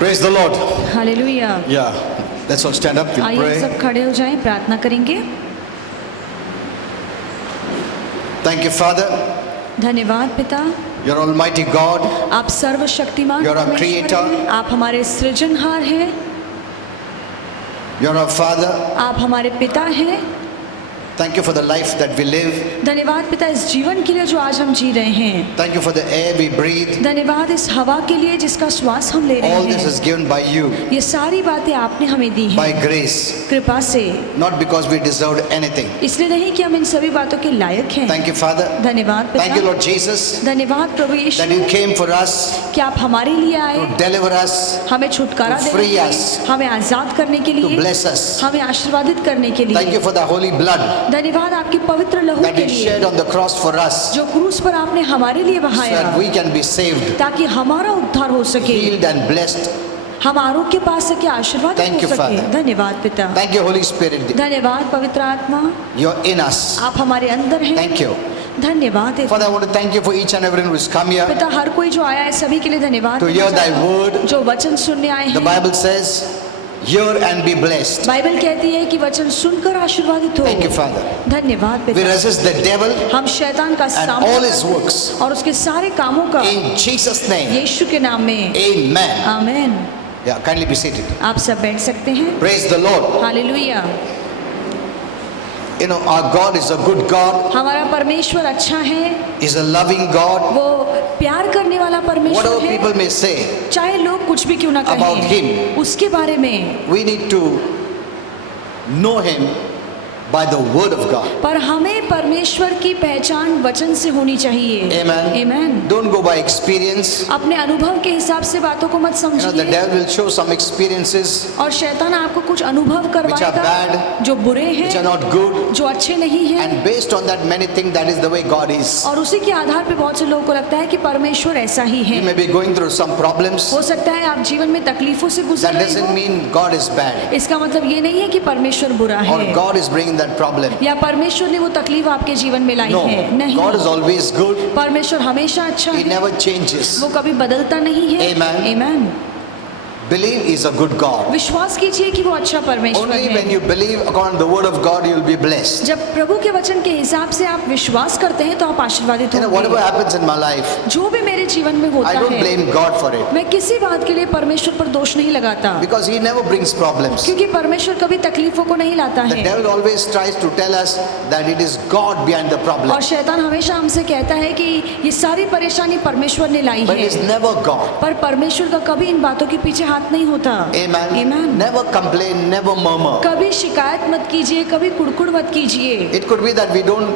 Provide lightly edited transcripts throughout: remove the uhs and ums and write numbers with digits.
Praise the Lord. Hallelujah. Yeah, let's all stand up. We'll आइए pray. सब खड़े हो जाएं, प्रार्थना करेंगे। Thank you, Father. धन्यवाद पिता, You're Almighty God. आप सर्वशक्तिमान You're our परमेश्वर creator. हैं, आप हमारे सृजनहार हैं, You're our Father. आप हमारे पिता हैं। Thank you for the life that we live. धन्यवाद पिता इस जीवन के लिए जो आज हम जी रहे हैं। Thank you for the air we breathe. धन्यवाद इस हवा के लिए जिसका श्वास हम ले रहे All this हैं। is given by you, ये सारी बातें आपने हमें दी by हैं grace, कृपा से, not because we deserved anything. इसलिए नहीं कि हम इन सभी बातों के लायक हैं। Thank you, Father. धन्यवाद Thank you, पिता, Lord Jesus, धन्यवाद प्रभु यीशु that you came for us कि आप हमारे लिए आए, to deliver us, हमें छुटकारा to देने free के लिए, us, हमें आजाद करने के to लिए, bless us. हमें आशीर्वादित करने के Thank लिए। you for the holy blood धन्यवाद आपके पवित्र लहू that के you लिए shed on the cross for us, जो क्रूस पर आपने हमारे लिए so बहाया, that we can be saved, ताकि हमारा उद्धार हो सके, healed and blessed. हम आरोग्य पा सके, आशीर्वाद Thank हो you, सके। Father. धन्यवाद पिता, Thank you, Holy Spirit. धन्यवाद पवित्र आत्मा, You're in us. आप हमारे अंदर हैं। Thank you. धन्यवाद Father, I want to thank you for each and everyone who's come here पिता, हर कोई जो आया है सभी के लिए धन्यवाद। to hear thy word. जो वचन सुनने आए The हैं, Bible says, hear and be blessed. Bible कहती है कि वचन सुनकर आशीर्वादित हो। Thank you, Father. धन्यवाद We पिता, resist the devil हम शैतान का and सामना all his works. और उसके सारे कामों का In Jesus' name, यीशु के नाम में amen. आमीन। Yeah, kindly be seated. आप सब बैठ सकते हैं। Praise the Lord. Hallelujah. You know, our God is a good God. हमारा परमेश्वर अच्छा है, He's a loving God. वो प्यार करने वाला परमेश्वर Whatever है। people may say, चाहे लोग कुछ भी क्यों ना About कहें, him. उसके बारे में, we need to know him by the word of God. पर हमें परमेश्वर की पहचान वचन से होनी चाहिए। Amen. आमीन। Don't go by experience. अपने अनुभव के हिसाब से बातों को मत You know, the समझिए, devil will show some experiences और शैतान आपको कुछ अनुभव which are करवाएगा bad, जो बुरे which are हैं, not good, जो अच्छे नहीं हैं, and based on that, many think that is the way God is. और उसी के आधार पे बहुत से लोगों को लगता है कि परमेश्वर ऐसा ही You है। may be going through some problems. हो सकता है आप जीवन में तकलीफों से गुजर That रहे doesn't हो, mean God is bad इसका मतलब ये नहीं है कि परमेश्वर बुरा or है God is bringing that problem. या परमेश्वर ने वो तकलीफ आपके जीवन में लाई No, है। नहीं, God is always good. परमेश्वर हमेशा अच्छा He है, never changes. वो कभी बदलता नहीं है। Amen. आमीन। Believe He's a good God. विश्वास कीजिए कि वो अच्छा परमेश्वर Only when है। you believe according to the word of God, you will be blessed. जब प्रभु के वचन के हिसाब से आप विश्वास करते हैं तो आप आशीर्वादित You know, whatever होंगे। happens in my life, जो भी मेरे जीवन में होता I don't है, blame God for it मैं किसी बात के लिए परमेश्वर पर दोष नहीं लगाता, because He never brings problems. क्योंकि परमेश्वर कभी तकलीफों को नहीं लाता The है। devil always tries to tell us that it is God behind the problem, और शैतान हमेशा हमसे कहता है कि ये सारी परेशानी परमेश्वर ने लाई but it is है, never God. पर परमेश्वर का कभी इन बातों के पीछे हाथ नहीं होता। Amen. Amen. Never complain, never murmur. कभी शिकायत मत कीजिए, कभी कुड़कुड़ मत कीजिए। It could be that we don't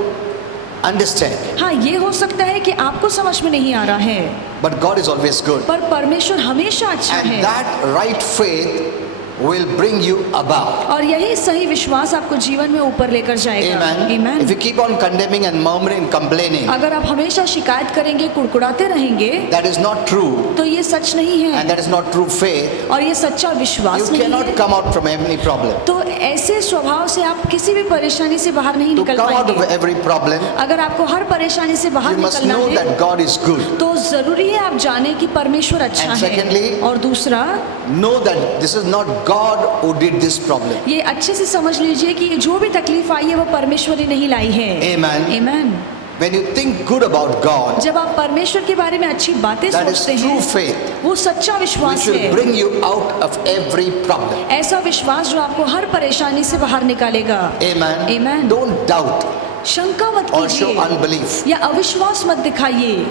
understand, हाँ, ये हो सकता है कि आपको समझ में नहीं आ रहा है, but God is always good. पर परमेश्वर हमेशा अच्छा And है, that right faith will bring you above. और यही सही विश्वास आपको जीवन में ऊपर लेकर जाएगा। Amen. Amen. If you keep on condemning and murmuring and complaining, अगर आप हमेशा शिकायत करेंगे, कुड़कुड़ाते रहेंगे, that is not true, तो ये सच नहीं and है, that is not true faith. और ये सच्चा विश्वास You नहीं cannot है। come out from any problem. तो ऐसे स्वभाव से आप किसी भी परेशानी से बाहर नहीं To निकल come out of पाएंगे। every problem, अगर आपको हर परेशानी से बाहर you must निकलना know है, that God is good. तो जरूरी है आप जाने कि परमेश्वर अच्छा And है। secondly, और दूसरा, Know that this is not God who did this problem. ये अच्छे से समझ लीजिए कि ये जो भी तकलीफ आई है वो परमेश्वर ने नहीं लाई है। Amen. Amen. When you think good about God, जब आप परमेश्वर के बारे में अच्छी बातें that is सोचते true हैं, faith, वो सच्चा विश्वास which will है। bring you out of every problem. ऐसा विश्वास जो आपको हर परेशानी से बाहर निकालेगा। Amen. Amen. Don't doubt शंका मत or show कीजिए unbelief, या अविश्वास मत दिखाइए,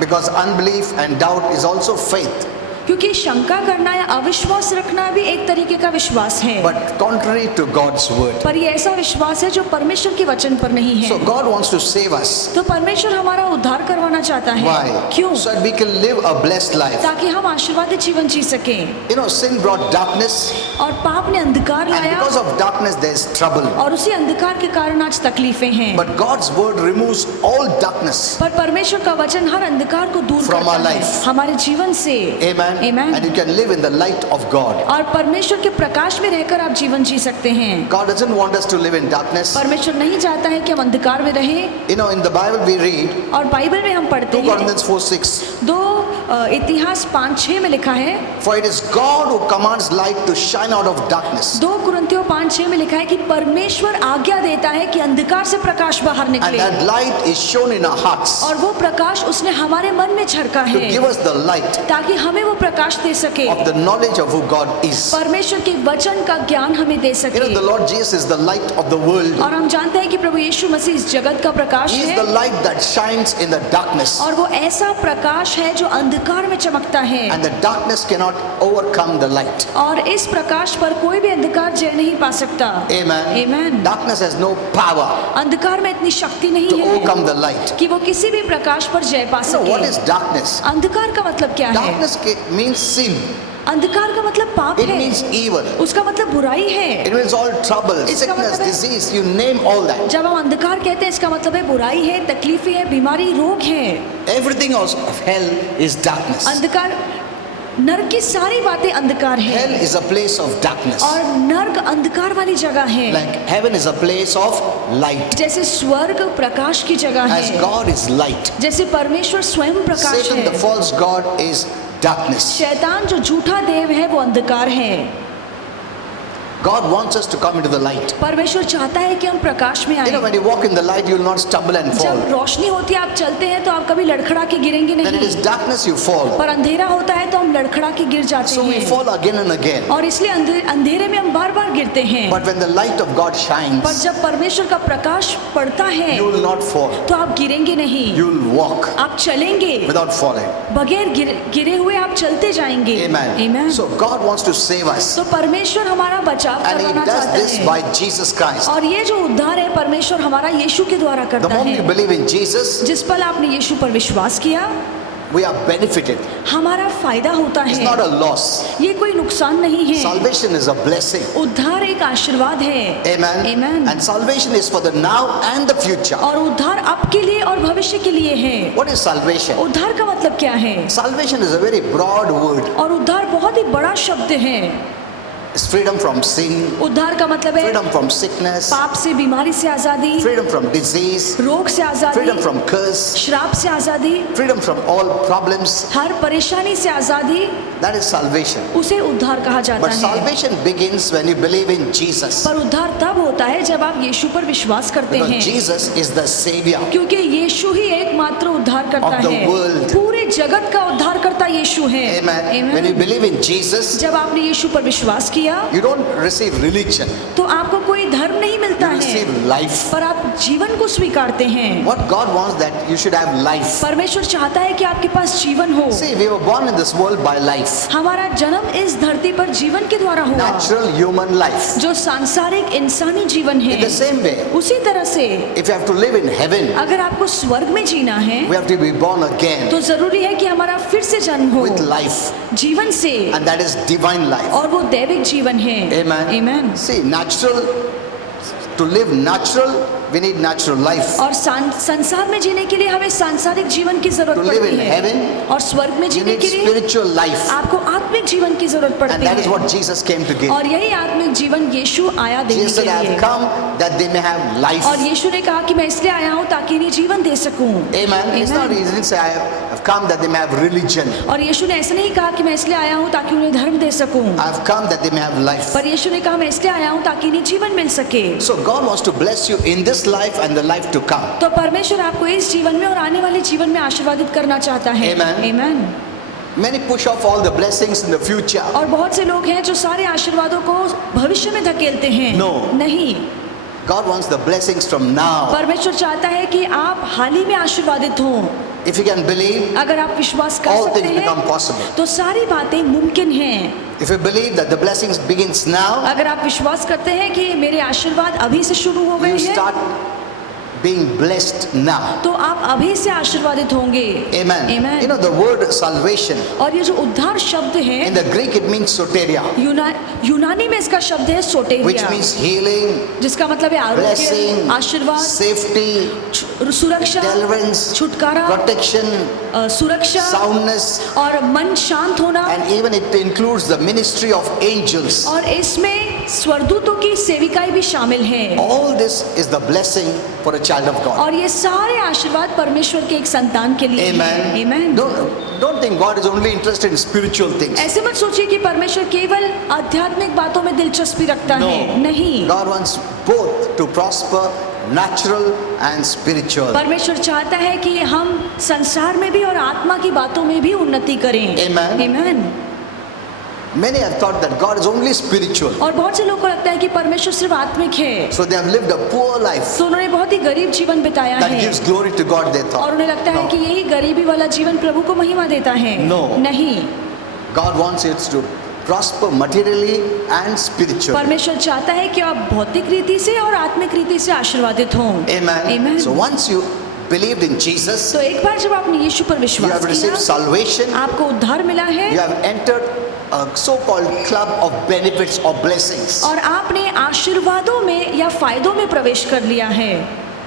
because unbelief and doubt is also faith, क्योंकि शंका करना या अविश्वास रखना भी एक तरीके का विश्वास है, but contrary to God's word. पर ये ऐसा विश्वास है जो परमेश्वर के वचन पर नहीं है। So God wants to save us. तो परमेश्वर हमारा उद्धार करवाना चाहता है। Why? क्यों? So that we can live a blessed life. ताकि हम आशीर्वादित जीवन जी सकें। You know, sin brought darkness, और पाप ने अंधकार and लाया, because of darkness there is trouble. और उसी अंधकार के कारण आज तकलीफें हैं। But God's word removes all darkness. पर परमेश्वर का वचन हर अंधकार को दूर From our करता है life. हमारे जीवन से। Amen. Amen. And you can live in the light of God. और परमेश्वर के प्रकाश में रहकर आप जीवन जी सकते हैं। God doesn't want us to live in darkness. परमेश्वर नहीं चाहता है कि हम अंधकार में रहें। You know, in the Bible we read और बाइबल में हम पढ़ते 2 हैं Corinthians 4:6. 2 इतिहास 5:6 में लिखा है, For it is God who commands light to shine out of darkness, 2 कुरिन्थियों 5:6 में लिखा है कि परमेश्वर आज्ञा देता है कि अंधकार से प्रकाश बाहर and निकले, that light is shown in our hearts और वो प्रकाश उसने हमारे मन में झलका to है give us the light ताकि हमें वो प्रकाश दे सके, of the knowledge of who God is. परमेश्वर के वचन का ज्ञान हमें दे You सके। know, the Lord Jesus is the light of the world. और हम जानते हैं कि प्रभु यीशु मसीह इस जगत का प्रकाश He is the है, light that shines in the darkness, और वो ऐसा प्रकाश है जो अंधकार में चमकता है, and the darkness cannot overcome the light. और इस प्रकाश पर कोई भी अंधकार जय नहीं पा सकता। Amen. Amen. Darkness has no power अंधकार में इतनी शक्ति नहीं to है overcome the light. कि वो किसी भी प्रकाश पर जय पा So what is सके। darkness? अंधकार का मतलब क्या है? Darkness means sin. अंधकार का मतलब पाप It है, means evil. उसका मतलब बुराई है। It means all trouble, इसका sickness, मतलब है- disease, you name all that. जब हम अंधकार कहते हैं इसका मतलब है बुराई है, तकलीफें है, बीमारी, रोग है। Everything else of hell is darkness. अंधकार, नरक की सारी बातें अंधकार Hell है, is a place of darkness. और नरक अंधकार वाली जगह है। Like heaven is a place of light. जैसे स्वर्ग प्रकाश की जगह As है, God is light, जैसे परमेश्वर स्वयं प्रकाश Satan, the है, false god, is darkness. शैतान जो झूठा देव है वो अंधकार है। God wants us to come into the light. परमेश्वर चाहता है कि हम प्रकाश में You know, आए। when you walk in the light, you will not stumble and fall. जब रोशनी होती है, आप चलते हैं तो आप कभी लड़खड़ा के गिरेंगे When it नहीं, is darkness, you fall. पर अंधेरा होता है तो हम लड़खड़ा के गिर जाते So we हैं, fall again and again. और इसलिए अंधेरे में हम बार बार गिरते हैं। But when the light of God पर shines, जब परमेश्वर का प्रकाश पड़ता है you will not fall. तो आप गिरेंगे नहीं, You will walk आप चलेंगे, without falling. बगैर गिरे हुए आप चलते जाएंगे। Amen. Amen. So God wants to save us. तो परमेश्वर हमारा बचाव And He करवाना does चाहता this है, by Jesus Christ. और ये जो उद्धार है परमेश्वर हमारा यीशु के द्वारा The करता moment you है। believe in Jesus, जिस पल आपने यीशु पर विश्वास किया, we are benefited. हमारा फायदा होता It's not है, a loss. ये कोई नुकसान नहीं है। Salvation is a blessing. उद्धार एक आशीर्वाद है। Amen. Amen. And salvation is for the now and the future. और उद्धार अब के लिए और भविष्य के लिए है। What is salvation? उद्धार का मतलब क्या है? Salvation is a very broad word. और उद्धार बहुत ही बड़ा शब्द है। It's freedom from sin, उद्धार का मतलब है freedom from sickness, पाप से, बीमारी से आजादी, freedom from disease, रोग से आजादी, freedom from curse, श्राप से आजादी, freedom from all problems. हर परेशानी से आजादी, That is salvation. उसे उद्धार कहा जाता But है। salvation begins when you believe in Jesus. पर उद्धार तब होता है जब आप यीशु पर विश्वास करते Because हैं, Jesus is the Savior. क्योंकि यीशु ही एकमात्र उद्धार करता Of the है। world. पूरे जगत का उद्धार करता यीशु है। Amen. Amen. When you believe in Jesus, जब आपने यीशु पर विश्वास किया you don't receive religion. तो आपको कोई धर्म नहीं मिलता You है, receive life. पर आप जीवन को स्वीकारते हैं। What God wants that you should have life. परमेश्वर चाहता है कि आपके पास जीवन हो। See, we were born in this world by life. हमारा जन्म इस धरती पर जीवन के द्वारा हुआ, Natural human life. जो सांसारिक इंसानी जीवन In है। the same way, उसी तरह से if you have to live in heaven, अगर आपको स्वर्ग में जीना है we have to be born again तो जरूरी है कि हमारा फिर से जन्म हो with life. जीवन से, And that is divine life. और वो दैविक जीवन है। Amen. Amen. See, to live natural, we need natural life. और संसार में जीने के लिए हमें सांसारिक जीवन की जरूरत To live पड़ती in है, heaven, और स्वर्ग में You जीने need के लिए spiritual life. आपको आत्मिक जीवन की जरूरत And पड़ती that is है, what Jesus came to give. और यही आत्मिक जीवन यीशु आया देने Jesus के said, I लिए। have come that they may have life. और यीशु ने कहा कि मैं इसलिए आया हूँ ताकि इन्हें जीवन दे सकूं। Amen. It's not Amen. easy to say, I have come that they may have religion. और यीशु ने ऐसा नहीं कहा कि मैं इसलिए आया हूँ ताकि उन्हें धर्म दे सकूं, I have come that they may have life. पर यीशु ने कहा मैं इसलिए आया हूँ ताकि इन्हें जीवन मिल सके। So God wants to bless you in this life and the life to come. तो परमेश्वर आपको इस जीवन में और आने वाले जीवन में आशीर्वादित करना चाहता है। Amen. Amen. Many push off all the blessings in the future. और बहुत से लोग हैं जो सारे आशीर्वादों को भविष्य में धकेलते हैं। No. नहीं, God wants the blessings from now. परमेश्वर चाहता है कि आप हाल ही में आशीर्वादित हों। If you can believe, अगर आप विश्वास कर all सकते things become हैं possible. तो सारी बातें मुमकिन हैं। If you believe that the blessings begins now, अगर आप विश्वास करते हैं कि मेरे आशीर्वाद अभी से शुरू हो गए you हैं start being blessed now. तो आप अभी से आशीर्वादित होंगे। Amen. Amen. You know the word salvation, और ये जो उद्धार शब्द है in the Greek it means soteria, यूनानी में इसका शब्द है which सोटेरिया, means healing, जिसका मतलब है आरोग्य, blessing, आशीर्वाद, safety, सुरक्षा, deliverance, छुटकारा, protection, सुरक्षा soundness, और मन शांत होना, and even it includes the ministry of angels. और इसमें स्वर्गदूतों की सेविकाएं भी शामिल है। All this is the blessing for a child of God. और ये सारे आशीर्वाद परमेश्वर के एक संतान के लिए Amen. हैं। Amen. Don't think God is only interested in spiritual things. ऐसे मत सोचिए कि परमेश्वर केवल आध्यात्मिक बातों में दिलचस्पी रखता है, नहीं। God wants both to prosper, natural and spiritual. परमेश्वर चाहता है कि हम संसार में भी और आत्मा की बातों में भी उन्नति करें। Amen. Amen. Many have thought that God is only spiritual. और बहुत से लोगों को लगता है कि परमेश्वर सिर्फ आत्मिक है, So they have lived a poor life तो उन्होंने बहुत ही गरीब जीवन बिताया that है gives glory to God, they और thought. उन्हें लगता है कि यही गरीबी वाला जीवन प्रभु को महिमा देता है। No. नहीं, God wants it to prosper materially and spiritually. परमेश्वर चाहता है कि आप भौतिक रीति से और आत्मिक रीति से आशीर्वादित हों। Amen. Amen. So once you believed in Jesus, तो एक बार जब आपने यीशु पर you विश्वास have received किया, salvation, आपको उद्धार मिला है you have entered a so-called club of benefits or blessings. और आपने आशीर्वादों में या फायदों में प्रवेश कर लिया है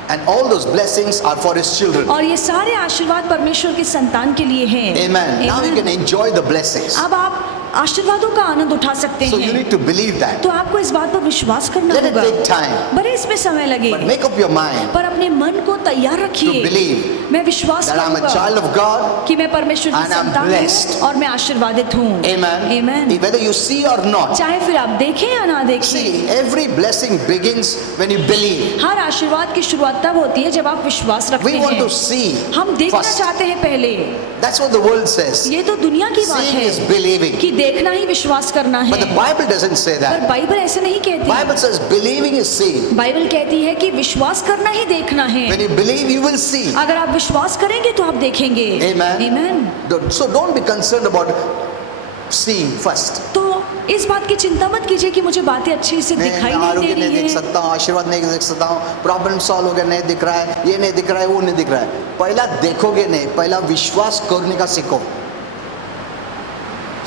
And all those blessings are for His children. और ये सारे आशीर्वाद परमेश्वर के संतान के लिए हैं। Amen. Now you Amen. can enjoy the blessings. अब आप आशीर्वादों का आनंद उठा सकते So you हैं, need to believe that. तो आपको इस बात पर विश्वास करना Let it होगा। take time. भले इसमें समय लगे, But make up your mind पर अपने मन को तैयार to रखिए। believe मैं विश्वास that I'm a करूंगा child of God. कि मैं परमेश्वर की and I'm संतान blessed. हूँ और मैं आशीर्वादित हूँ। Amen. Amen. Whether you see or not. चाहे फिर आप देखें या ना देखें, See, every blessing begins when you believe. हर आशीर्वाद की शुरुआत तब होती है जब आप विश्वास रखते We want हैं। to see हम देखना first. चाहते हैं पहले, That's what the world says. ये तो दुनिया की बात Seeing है is believing. कि देखना ही विश्वास करना But the है, Bible doesn't say पर that. बाइबल ऐसे नहीं कहती। Bible says believing is seeing. Bible कहती है कि विश्वास करना ही देखना है। When you believe, you will see. अगर आप विश्वास करेंगे तो आप देखेंगे। Amen. Amen. So don't be concerned about seeing first. तो इस बात की चिंता मत कीजिए कि मुझे बातें अच्छी से मैं दिखाई नहीं आरोग्य दे नहीं रही देख है, सकता हूँ, आशीर्वाद नहीं देख सकता हूँ, प्रॉब्लम सॉल्व हो गया नहीं दिख रहा है, ये नहीं दिख रहा है, वो नहीं दिख रहा है। पहला देखोगे नहीं, पहला विश्वास करने का सीखो।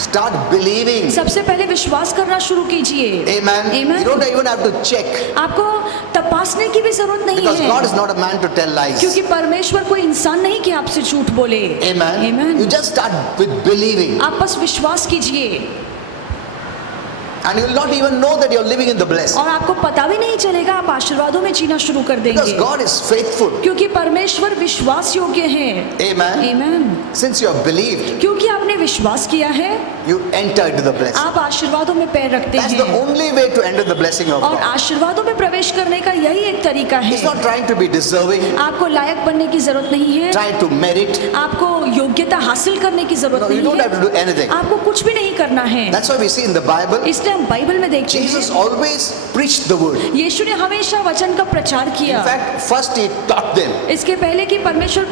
Start believing. सबसे पहले विश्वास करना शुरू कीजिए। Amen. Amen. You don't even have to check आपको तपासने की भी जरूरत नहीं because God is है, not a man to tell lies. क्योंकि परमेश्वर कोई इंसान नहीं कि आपसे झूठ बोले। Amen. Amen. You just start with believing आप बस विश्वास कीजिए and you will not even know that you're living in the blessing और आपको पता भी नहीं चलेगा, आप आशीर्वादों में जीना शुरू कर because देंगे, God is faithful. क्योंकि परमेश्वर विश्वास योग्य है। Amen. Amen. Since you have believed, क्योंकि आपने विश्वास किया है, you enter into the blessing. आप आशीर्वादों में पैर रखते That's the हैं only way to enter the blessing of और God. आशीर्वादों में प्रवेश करने का यही एक तरीका He's है। not trying to be deserving, आपको लायक बनने की जरूरत नहीं है, trying to merit. आपको योग्यता हासिल करने की जरूरत No, you नहीं don't have है, to do anything. आपको कुछ भी नहीं करना है। That's why we see in the Bible, इसलिए हम बाइबल में देखते Jesus हैं always preached the word. यीशु ने हमेशा वचन का प्रचार In किया। fact, first he taught them. इसके पहले कि परमेश्वर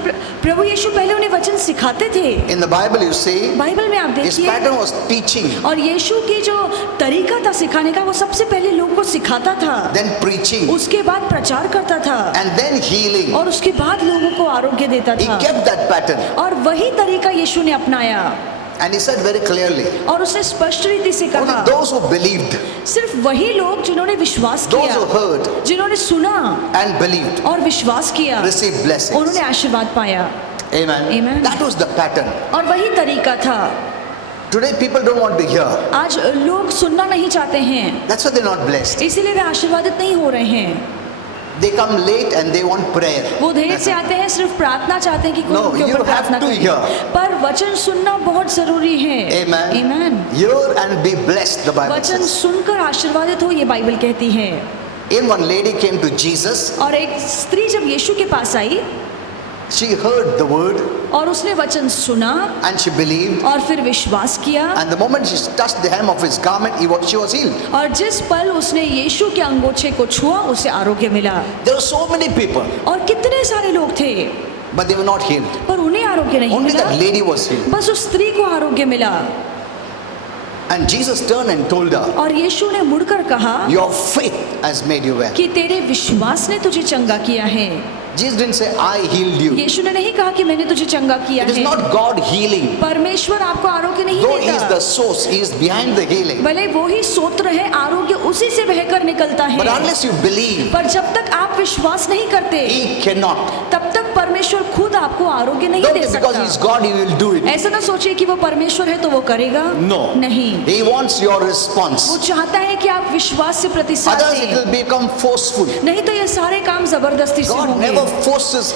प्रभु यीशु पहले उन्हें वचन सिखाते थे। In the Bible, you see, Bible में आप his देखिए, pattern was teaching, और यीशु की जो तरीका था सिखाने का, वो सबसे पहले लोगों को सिखाता था, then preaching, उसके बाद प्रचार करता था and then healing. और उसके बाद लोगों को आरोग्य देता He था। kept that pattern और वही तरीका यीशु ने अपनाया and he said very clearly, और उसने स्पष्ट रीति से only कहा, those who believed, सिर्फ वही लोग जिन्होंने विश्वास those किया, who heard जिन्होंने सुना and believed, और विश्वास किया, received blessings. उन्होंने आशीर्वाद पाया। Amen. Amen. That was the pattern. और वही तरीका था। Today people don't want to hear. आज लोग सुनना नहीं चाहते हैं, That's why they're not blessed. इसीलिए वे आशीर्वादित नहीं हो रहे हैं। They come late and they want prayer. वो देर से आते हैं, सिर्फ प्रार्थना चाहते हैं कि कोई No, उनके you ऊपर have प्रार्थना to करे। hear. पर वचन सुनना बहुत जरूरी है। Amen. Amen. Hear and be blessed, the Bible वचन says. सुनकर आशीर्वादित हो, ये बाइबल कहती है। In one lady came to Jesus. और एक स्त्री जब यीशु के पास आई She heard the word और उसने वचन सुना and she believed. और फिर विश्वास किया, And the moment she touched the hem of his garment, she was healed. और जिस पल उसने यीशु के अंगोछे को छुआ, उसे आरोग्य मिला। There were so many people, और कितने सारे लोग थे, but they were not healed. पर उन्हें आरोग्य नहीं Only मिला, that lady was healed. बस उस स्त्री को आरोग्य मिला। And Jesus turned and told her, और यीशु ने मुड़कर कहा your faith has made you well. कि तेरे विश्वास ने तुझे चंगा किया है। Jesus didn't say, I healed you. यीशु ने नहीं कहा कि मैंने तुझे चंगा किया It is है। not God healing. परमेश्वर आपको आरोग्य नहीं Though He is देता, the source, He is behind the healing. भले वो ही सूत्र है, आरोग्य उसी से बहकर निकलता But है। unless you believe, पर जब तक आप विश्वास नहीं करते, He cannot. तब तक परमेश्वर खुद आपको आरोग्य नहीं Don't they think because he's सकता। God he will do it. ऐसा ना सोचिए कि वो परमेश्वर है तो वो करेगा। No. नहीं, He wants your response. वो चाहता है कि आप विश्वास से प्रतिसाद Otherwise it दें, will become forceful. नहीं तो ये सारे काम जबरदस्ती से God never होंगे। forces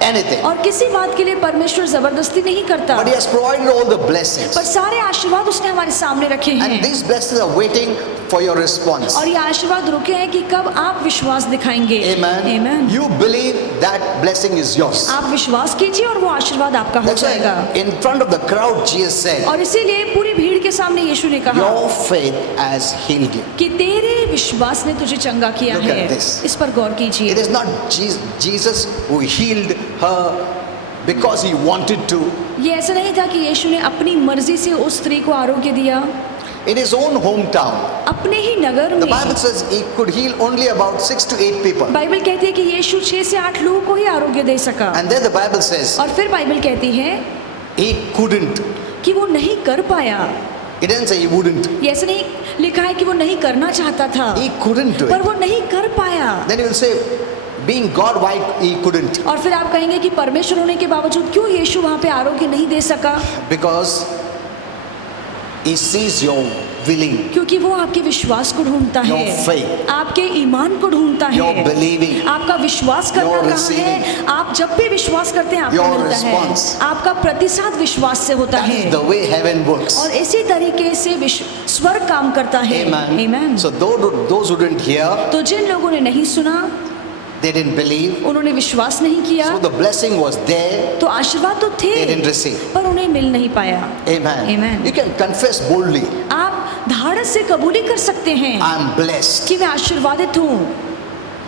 anything. और किसी बात के लिए परमेश्वर जबरदस्ती नहीं करता, But he has provided all the blessings. पर सारे आशीर्वाद उसने हमारे सामने रखे And हैं these blessings are waiting for your response. और ये आशीर्वाद रुके हैं कि कब आप विश्वास दिखाएंगे। Amen. Amen. You believe that blessing is yours. आप विश्वास कीजिए और वो आशीर्वाद आपका हो That's जाएगा। why in front of the crowd Jesus said, और इसीलिए पूरी भीड़ के सामने यीशु ने कहा your faith has healed you. कि तेरे विश्वास ने तुझे चंगा किया Look है। at this. इस पर गौर कीजिए। It is not Jesus who healed her because he wanted to. ये ऐसा नहीं था कि यीशु ने अपनी मर्जी से उस स्त्री को आरोग्य दिया। In his own hometown, अपने ही नगर the में Bible says he could heal only about 6 to 8 people. Bible कहती है कि यीशु 6 से 8 लोगों को ही आरोग्य दे सका। And then the Bible says और फिर बाइबल कहती है he couldn't. कि वो नहीं कर पाया। It doesn't say he wouldn't. ये ऐसा नहीं लिखा है कि वो नहीं करना चाहता था, He couldn't do पर it. वो नहीं कर पाया। Then you will say, being God, why he couldn't? और फिर आप कहेंगे कि परमेश्वर होने के बावजूद क्यों यीशु वहां पे आरोग्य नहीं दे सका? Because he sees your willing, क्योंकि वो आपके विश्वास को ढूंढता your है, faith, आपके ईमान को ढूंढता your है, believing, आपका विश्वास करना your कहाँ receiving, है। आप जब भी विश्वास करते हैं आपको your मिलता response. है, आपका प्रतिसाद विश्वास से होता that है is the way heaven works. और इसी तरीके से स्वर्ग काम करता है। Amen. Amen. So those who didn't hear, तो जिन लोगों ने नहीं सुना, they didn't believe. उन्होंने विश्वास नहीं किया, So the blessing was there, तो आशीर्वाद तो थे they didn't receive. पर उन्हें मिल नहीं पाया। Amen. Amen. You can confess boldly, आप धाड़स से कबूली कर सकते हैं I am blessed, कि मैं आशीर्वादित हूँ,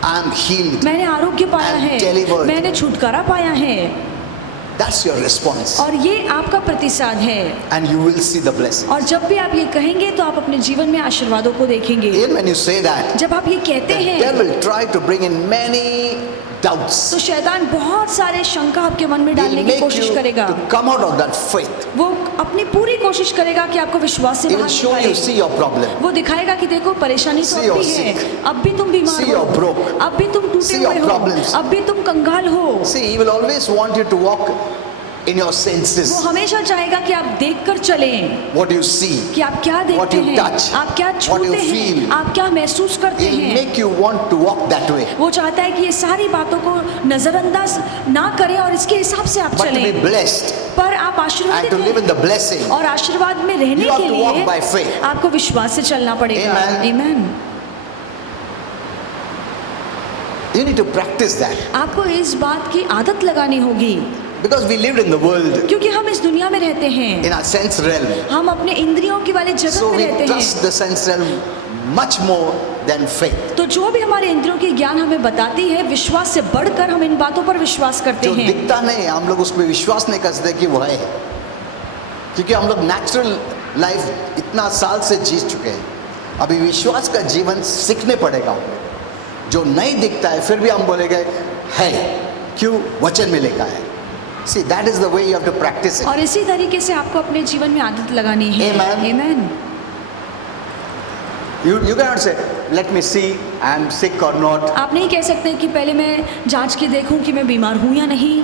I am healed. मैंने आरोग्य पाया I'm है, delivered. मैंने छुटकारा पाया है। That's your response. और ये आपका प्रतिसाद है। And you will see the blessing. और जब भी आप ये कहेंगे तो आप अपने जीवन में आशीर्वादों को देखेंगे। Even when you say that, जब आप ये कहते the हैं devil try to bring in many doubts. तो शैतान बहुत सारे शंका आपके मन में He'll डालने की make कोशिश you करेगा। to come out of that faith. वो अपनी पूरी कोशिश करेगा कि आपको विश्वास से He will बाहर show you, निकाले। see your problem. वो दिखाएगा कि देखो परेशानी तो See अब you're भी है, sick. अब भी तुम बीमार See हो, you're broke. अब भी तुम टूटे See your हुए हो, problems. अब भी तुम कंगाल हो। See, he will always want you to walk in your वो senses. हमेशा चाहेगा कि आप देखकर चलें What you see, कि आप क्या What देखते you हैं, touch, आप क्या what छूते you हैं, feel. आप क्या महसूस करते he'll हैं। make you want to walk that way. वो चाहता है कि ये सारी बातों को नजरअंदाज ना करें और इसके हिसाब से आप But to be चलें। blessed पर आप and आशीर्वादित to live in हैं the blessing, और आशीर्वाद में रहने you have के to walk लिए by faith. आपको विश्वास से चलना पड़ेगा। Amen. Amen. You need to practice that. आपको इस बात की आदत लगानी होगी Because we lived in the world, क्योंकि हम इस दुनिया में रहते हैं, in our sense realm. हम अपने इंद्रियों की वाले So जगत में we रहते trust हैं। the sense realm much more than faith. तो जो भी हमारे इंद्रियों की ज्ञान हमें बताती है, विश्वास से बढ़कर हम इन बातों पर विश्वास करते जो हैं। दिखता नहीं हम लोग उसमें विश्वास नहीं कर सकते कि वो है, क्योंकि हम लोग नेचुरल लाइफ इतना साल से जी चुके हैं। अभी विश्वास का जीवन सीखने पड़ेगा हमें। जो नहीं दिखता है फिर भी हम बोलेंगे है, क्यों? वचन में लिखा है। See, that is the way you have to practice it. और इसी तरीके से आपको अपने जीवन में आदत लगानी है। Amen. Amen. You cannot say, let me see, I am sick or not. आप नहीं कह सकते कि पहले मैं जांच के देखूं कि मैं बीमार हूं या नहीं।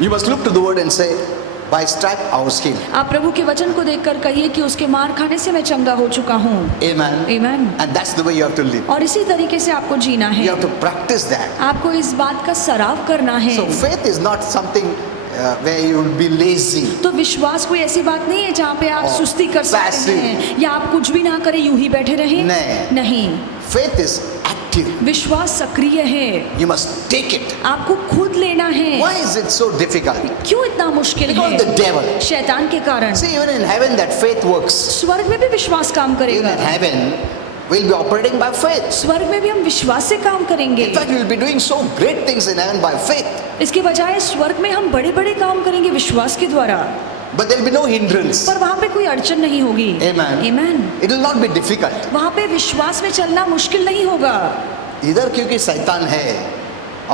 You must look to the word and say, by stripe I was healed. आप प्रभु के वचन को देखकर कहिए कि उसके मार खाने से मैं चंगा हो चुका हूँ। Amen. Amen. And that's the way you have to live. और इसी तरीके से आपको जीना है। You have to practice that. आपको इस बात का सराव करना है। So faith is not something where you will be lazy. तो विश्वास कोई ऐसी बात नहीं है जहाँ पे आप Or सुस्ती कर सकते passive. हैं या आप कुछ भी ना करें यूं ही बैठे रहें। नहीं, Faith is active. विश्वास सक्रिय है। You must take it. आपको खुद लेना है। Why is it so difficult? क्यों इतना मुश्किल Because है? of the devil. शैतान के कारण। See, even in heaven that faith works. स्वर्ग में भी विश्वास काम Even करेगा। in heaven we'll be operating by faith. स्वर्ग में भी हम विश्वास से काम करेंगे। In fact, we'll be doing so great things in heaven by faith. इसके बजाय स्वर्ग में हम बड़े बड़े काम करेंगे विश्वास के द्वारा, But there'll be no hindrance. पर वहाँ पे कोई अड़चन नहीं होगी। Amen. Amen. It will not be difficult. वहाँ पे विश्वास में चलना मुश्किल नहीं होगा। इधर क्योंकि शैतान है,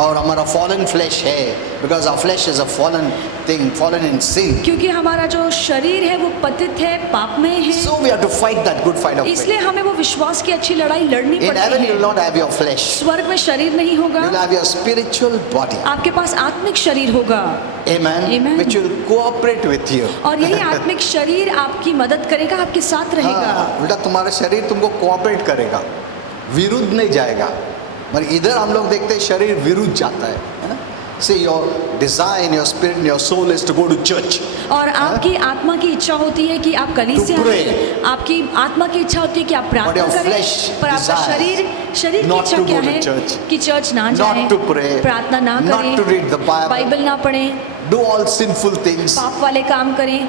और हमारा फॉलन फ्लैश है, because our flesh is a fallen thing, fallen in sin. क्योंकि हमारा जो शरीर है वो पतित है, पापमय है, So we have to fight that good fight of faith. इसलिए हमें वो विश्वास की अच्छी लड़ाई लड़नी In पड़ती heaven you will है. not have your flesh. स्वर्ग में शरीर नहीं होगा, You will have your spiritual body. आपके पास आत्मिक शरीर होगा. Amen. Amen. Which will cooperate with you. और यही आत्मिक शरीर आपकी मदद करेगा, आपके साथ रहेगा. बेटा तुम्हारा शरीर तुमको कोऑपरेट करेगा, विरुद्ध नहीं जाएगा. मगर इधर हम लोग देखते हैं शरीर विरुद्ध जाता है ना. See, your desire in your spirit and your soul is to go to church. और आपकी आत्मा की इच्छा होती है कि आप कलीसिया To pray. में, आपकी आत्मा की इच्छा होती है कि आप But प्रार्थना your करें, flesh पर आपका desires शरीर की not इच्छा to क्या go to है church, कि चर्च ना not जाए, to pray, प्रार्थना ना not करें, to read the Bible, Bible ना पढ़ें, do all sinful things, पाप वाले काम करें,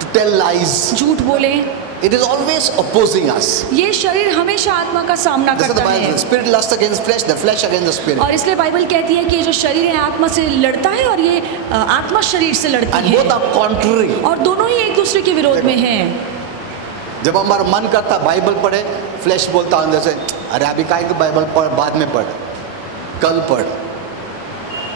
to tell lies. झूठ बोलें. It is always opposing us. ये शरीर हमेशा आत्मा का सामना This is the करता Bible. है. The spirit lusts against flesh, the flesh against the spirit. और इसलिए बाइबल कहती है कि ये जो शरीर है आत्मा से लड़ता है और ये आत्मा शरीर से लड़ती And both है, are contrary. और दोनों ही एक दूसरे के विरोध में हैं. जब हमारा मन करता बाइबल पढ़े, फ्लैश बोलता अंदर से, अरे अभी काहे को बाइबल पढ़, बाद में पढ़, कल पढ़.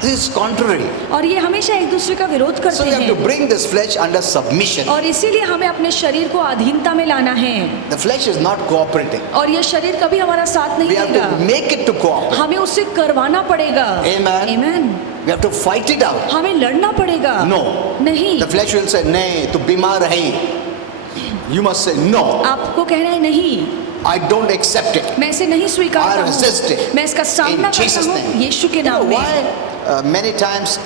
This is contrary. और ये हमेशा एक दूसरे का विरोध So करते we have to हैं. bring this flesh under submission. और इसीलिए हमें अपने शरीर को अधीनता में लाना है. The flesh is not cooperating. और ये शरीर कभी हमारा साथ नहीं We have देगा, to make it to cooperate. हमें उससे करवाना पड़ेगा. Amen. Amen. We have to fight it out. हमें लड़ना पड़ेगा. No. नहीं. The flesh will say, नहीं, तू बीमार है. You must say, no, आपको कहना है नहीं, I don't accept it. मैं इसे नहीं स्वीकारता I resist हूँ, it. मैं इसका सामना In Jesus' करता name. हूँ यीशु के You know नाम में. why many times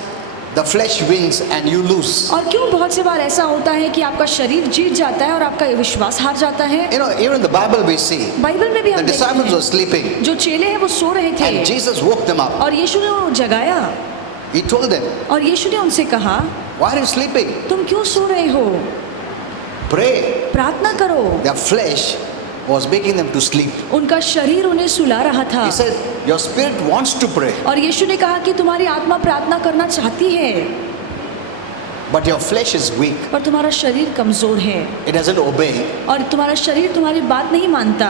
the flesh wins and you lose? और क्यों बहुत से बार ऐसा होता है कि आपका शरीर जीत जाता है और आपका विश्वास हार जाता है. You know, even in the Bible we see Bible में भी the हम देखते disciples were हैं sleeping जो चेले हैं वो सो रहे थे and Jesus woke them up. और यीशु ने उन्हें जगाया He told them, और यीशु ने उनसे कहा, why are you sleeping? तुम क्यों सो रहे हो, Pray. प्रार्थना करो. Their flesh was making them to sleep. उनका शरीर उन्हें सुला रहा था. He said, your spirit wants to pray, और यीशु ने कहा कि तुम्हारी आत्मा प्रार्थना करना चाहती है, but your flesh is weak. पर तुम्हारा शरीर कमजोर है It doesn't obey. और तुम्हारा शरीर तुम्हारी बात नहीं मानता.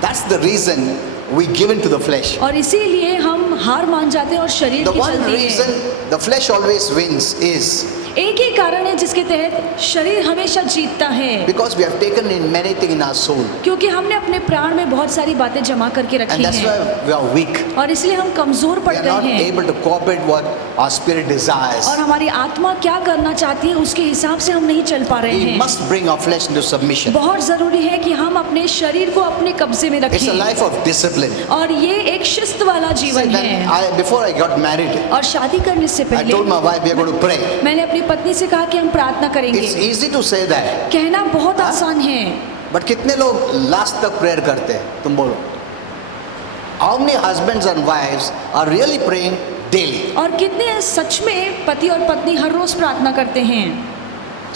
That's the reason we give in to the flesh. और इसीलिए हम हार मान जाते हैं और शरीर The की one चलती reason है. the flesh always wins is एक ही कारण है जिसके तहत शरीर हमेशा जीतता है, because we have taken in many things in our soul. क्योंकि हमने अपने प्राण में बहुत सारी बातें जमा करके रखी And that's हैं why we are weak. और इसलिए हम कमजोर पड़ We are गए not हैं. able to cooperate what our spirit desires. और हमारी आत्मा क्या करना चाहती है उसके हिसाब से हम नहीं चल पा रहे We हैं. must bring our flesh into submission. बहुत जरूरी है कि हम अपने शरीर को अपने कब्जे में It's a रखें. life of discipline. और ये एक शिस्त वाला See, जीवन when है. before I got married, और शादी करने से I पहले told my wife we are going to pray. मैंने अपनी पत्नी से कहा कि हम प्रार्थना It's करेंगे. easy to say that, कहना बहुत आसान है, but कितने लोग लास्ट तक प्रेयर करते हैं? तुम बोलो. How many husbands and wives are really praying daily? और कितने सच में पति और पत्नी हर रोज प्रार्थना करते हैं.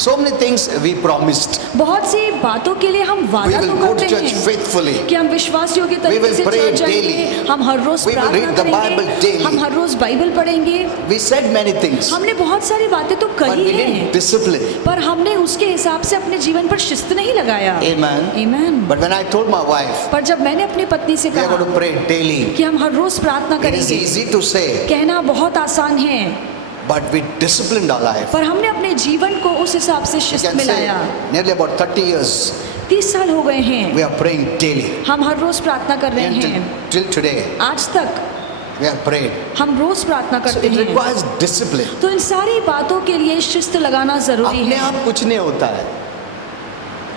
So many things we promised. बहुत सी बातों के लिए हम We वादा will तो go to करते church हैं faithfully. कि हम विश्वास योग्य We तरीके will से pray चर्च जाएंगे, daily. हम हर रोज We will प्रार्थना read the Bible करेंगे, daily. हम हर रोज बाइबल पढ़ेंगे. We said many things, हमने बहुत सारी बातें तो but कही we didn't हैं, discipline. पर हमने उसके हिसाब से अपने जीवन पर शिस्त नहीं लगाया. Amen. Amen. But when I told my wife पर जब मैंने अपनी पत्नी से we are कहा going to pray daily, कि हम हर रोज प्रार्थना it is करेंगे, easy to say, कहना बहुत आसान है, but we disciplined our life. पर हमने अपने जीवन को उस हिसाब से You शिस्त can में say लाया. nearly about 30 years 30 साल हो गए हैं, we are praying daily. हम हर रोज प्रार्थना कर रहे Until, हैं. till today आज तक we have prayed. हम रोज प्रार्थना So करते it हैं. requires discipline. तो इन सारी बातों के लिए शिस्त लगाना जरूरी अपने है. आप कुछ नहीं होता है,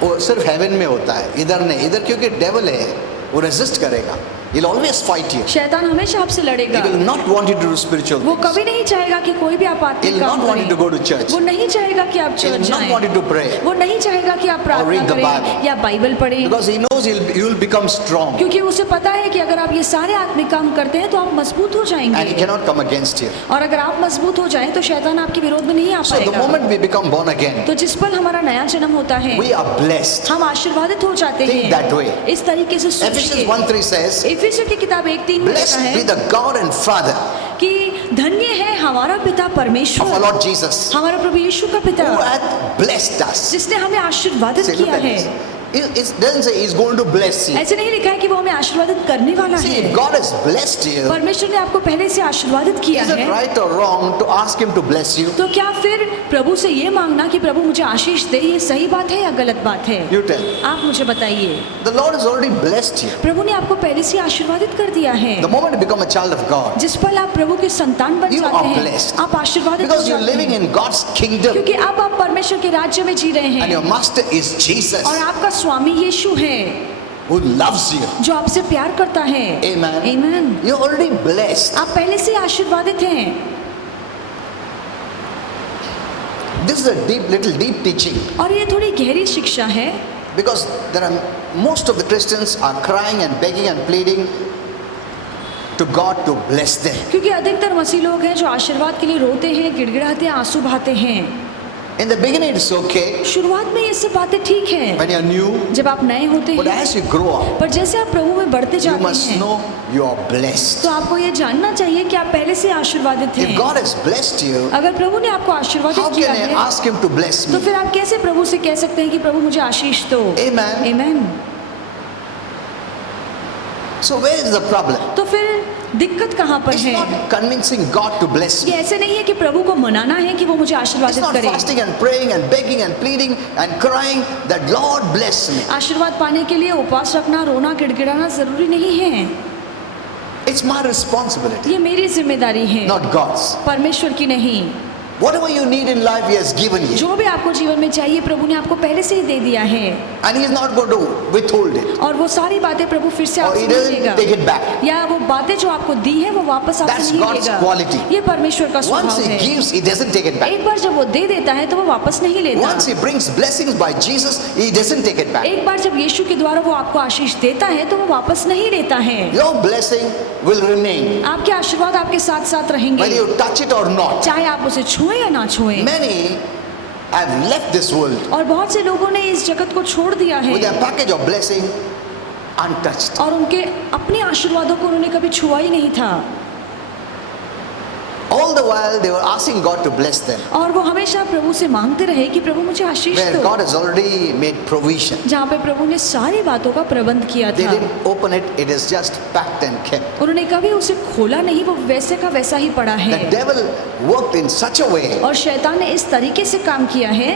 वो सिर्फ हेवन में होता है, इधर नहीं. इधर क्योंकि डेविल है, वो रेजिस्ट करेगा. He'll always fight you. शैतान हमेशा आपसे He लड़ेगा. will not want you to do spiritual वो things. कभी नहीं चाहेगा कि कोई भी आप आत्मिक He'll काम not want you to go करें. to church. वो नहीं चाहेगा कि आप He'll church not want you जाएं. to pray. वो नहीं चाहेगा कि आप प्रार्थना read the करें Bible. या बाइबल पढ़ें, Because he knows you will become strong क्योंकि उसे पता है कि अगर आप ये सारे आत्मिक काम करते हैं तो आप मजबूत हो and he जाएंगे. cannot come against you. और अगर आप मजबूत हो जाएं तो शैतान आपके विरोध में नहीं आ So the पाएगा. moment we become born again, तो जिस पल हमारा नया जन्म होता है we are blessed. हम आशीर्वादित हो जाते Think that way. हैं. इस तरीके से Ephesians सोचिए. 1:3 says, इफिसियों की किताब 1:3 में लिखा blessed be है the God and Father कि धन्य है हमारा पिता of our परमेश्वर, Lord Jesus, हमारा प्रभु यीशु का पिता, who hath blessed us. जिसने हमें आशीर्वादित Say, look किया at है. this. It doesn't say He's going to bless you. ऐसे नहीं लिखा है कि वो हमें आशीर्वादित करने वाला See, है। if God has blessed you, परमेश्वर ने आपको पहले से आशीर्वादित किया is it है, right or wrong to ask Him to bless you? तो क्या फिर प्रभु से ये मांगना कि प्रभु मुझे आशीष दे, ये सही बात है या गलत बात है? You tell. आप मुझे बताइए। The Lord has already blessed you. प्रभु ने आपको पहले से आशीर्वादित कर दिया है। The moment you become a child of God, जिस पल आप प्रभु के संतान बन You जाते are हैं, blessed. आप आशीर्वादित हो because you're जाते living हैं, in God's kingdom, क्योंकि अब आप परमेश्वर के राज्य में जी रहे and हैं your master is Jesus, और आपका स्वामी यीशु है who loves you. जो आपसे प्यार करता है। Amen. Amen. You're already blessed. आप पहले से आशीर्वादित हैं। This is a little deep teaching, और ये थोड़ी गहरी शिक्षा है, because there are most of the Christians are crying and begging and pleading to God to bless them. क्योंकि अधिकतर मसीह लोग हैं जो आशीर्वाद के लिए रोते हैं, गिड़गिड़ाते हैं, आंसू बहाते हैं। In the beginning it's okay शुरुआत में ये सब बातें ठीक है, when you're new, जब आप नए होते but हैं, as you grow up, पर जैसे आप प्रभु में बढ़ते you जाते must हैं, know you are blessed. तो आपको ये जानना चाहिए कि आप पहले से आशीर्वादित If हैं। God has blessed you, अगर प्रभु ने आपको how आशीर्वादित can किया I है, ask Him to bless तो me? फिर आप कैसे प्रभु से कह सकते हैं कि प्रभु मुझे आशीष दो? Amen. Amen. So where is the problem? तो फिर दिक्कत कहाँ पर It's है? not convincing God to bless ये me. ऐसे नहीं है कि प्रभु को मनाना है कि वो मुझे It's आशीर्वादित not करे। fasting and praying and begging and pleading and crying that Lord bless me. आशीर्वाद पाने के लिए उपवास रखना, रोना, गिड़गिड़ाना जरूरी नहीं है। It's my responsibility, ये मेरी जिम्मेदारी है, not God's. परमेश्वर की नहीं। Whatever you need in life, He has given you. जो भी आपको जीवन में चाहिए प्रभु ने आपको पहले से ही दे दिया है, And He is not going to withhold it. और वो सारी बातें प्रभु फिर से Or आपसे He नहीं doesn't लेगा, take it back. या वो बातें जो आपको दी है वो वापस That's आपसे नहीं God's लेगा। quality. ये परमेश्वर का Once स्वभाव He है। gives, He doesn't take it back. एक बार जब वो दे देता है तो वो वापस नहीं लेता। Once He brings blessings by Jesus, He doesn't take it back. एक बार जब यीशु के द्वारा वो आपको आशीष देता है तो वो वापस नहीं लेता है। Your blessing will remain, आपके आशीर्वाद आपके साथ साथ रहेंगे, whether you touch it or not. चाहे आप उसे छुएं या ना छुएं। Many have left this world और बहुत से लोगों ने इस जगत को छोड़ दिया है with their package of blessing untouched. और उनके अपने आशीर्वादों को उन्होंने कभी छुआ ही नहीं था, All the while they were asking God to bless them, और वो हमेशा प्रभु से मांगते रहे कि प्रभु मुझे आशीष where दो, God has already made provision. जहाँ पे प्रभु ने सारी बातों का प्रबंध किया They था। didn't open it, it is just packed and kept. उन्होंने कभी उसे खोला नहीं, वो वैसे का वैसा ही पड़ा The है। devil worked in such a way, और शैतान ने इस तरीके से काम किया है,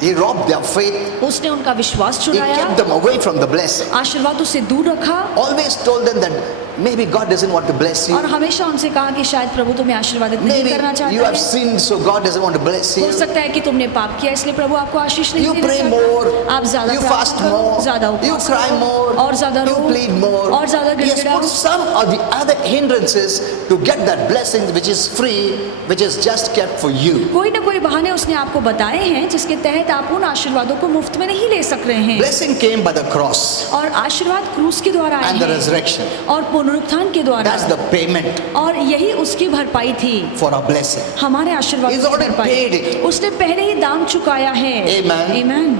he robbed their faith, उसने उनका विश्वास he चुराया, kept them away from the blessing. आशीर्वाद से दूर रखा, Always told them that maybe God doesn't want to bless you. और हमेशा उनसे कहा कि शायद प्रभु तुम्हें आशीर्वादित नहीं Maybe करना you चाहता have है, sinned, so God doesn't want to bless you. हो सकता है कि तुमने पाप किया इसलिए प्रभु आपको आशीष नहीं You देना pray चाहता। more, आप ज्यादा you प्रार्थना fast करो, more, ज्यादा you उपवास cry करो, more, और ज्यादा you रो, plead more. और ज्यादा He has गिड़गिड़ाओ। put some of the other hindrances to get that blessing which is free, which is just kept for you. कोई ना कोई बहाने उसने आपको बताए हैं जिसके तहत आप उन आशीर्वादों को मुफ्त में नहीं ले सक रहे हैं। Blessing came by the cross और आशीर्वाद क्रूस के द्वारा आए and the हैं resurrection. और पुनरुत्थान के द्वारा, That's the payment और यही उसकी भरपाई थी for our blessing. हमारे आशीर्वाद He's की already भरपाई। paid it. उसने पहले ही दाम चुकाया है। Amen. Amen.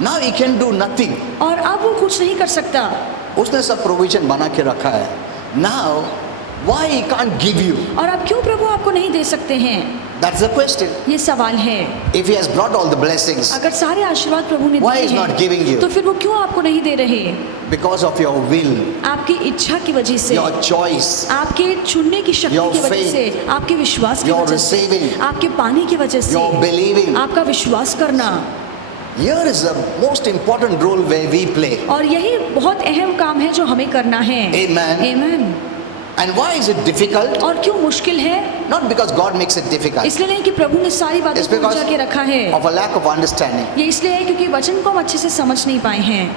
Now he can do nothing. और अब वो कुछ नहीं कर सकता। उसने सब प्रोविजन बना के रखा है. Now why he can't give you? और अब क्यों प्रभु आपको नहीं दे सकते हैं? That's the question. ये सवाल है। If he has brought all the blessings, अगर सारे आशीर्वाद प्रभु ने why दिए is not हैं, giving you? तो फिर वो क्यों आपको नहीं दे रहे? Because of your will, आपकी इच्छा की वजह से, your choice, आपके चुनने की शक्ति Your की वजह faith, से, आपके विश्वास की your वजह से, receiving, आपके पाने की वजह से, your believing. आपका विश्वास करना। Here is the most important role where we play. और यही बहुत अहम काम है जो हमें करना है। Amen. Amen. And why is it difficult? और क्यों मुश्किल है? Not because God makes it difficult. इसलिए नहीं कि प्रभु ने सारी बातों It's को because उलझा के रखा है। of a lack of understanding. ये इसलिए है क्योंकि वचन को हम अच्छे से समझ नहीं पाए हैं,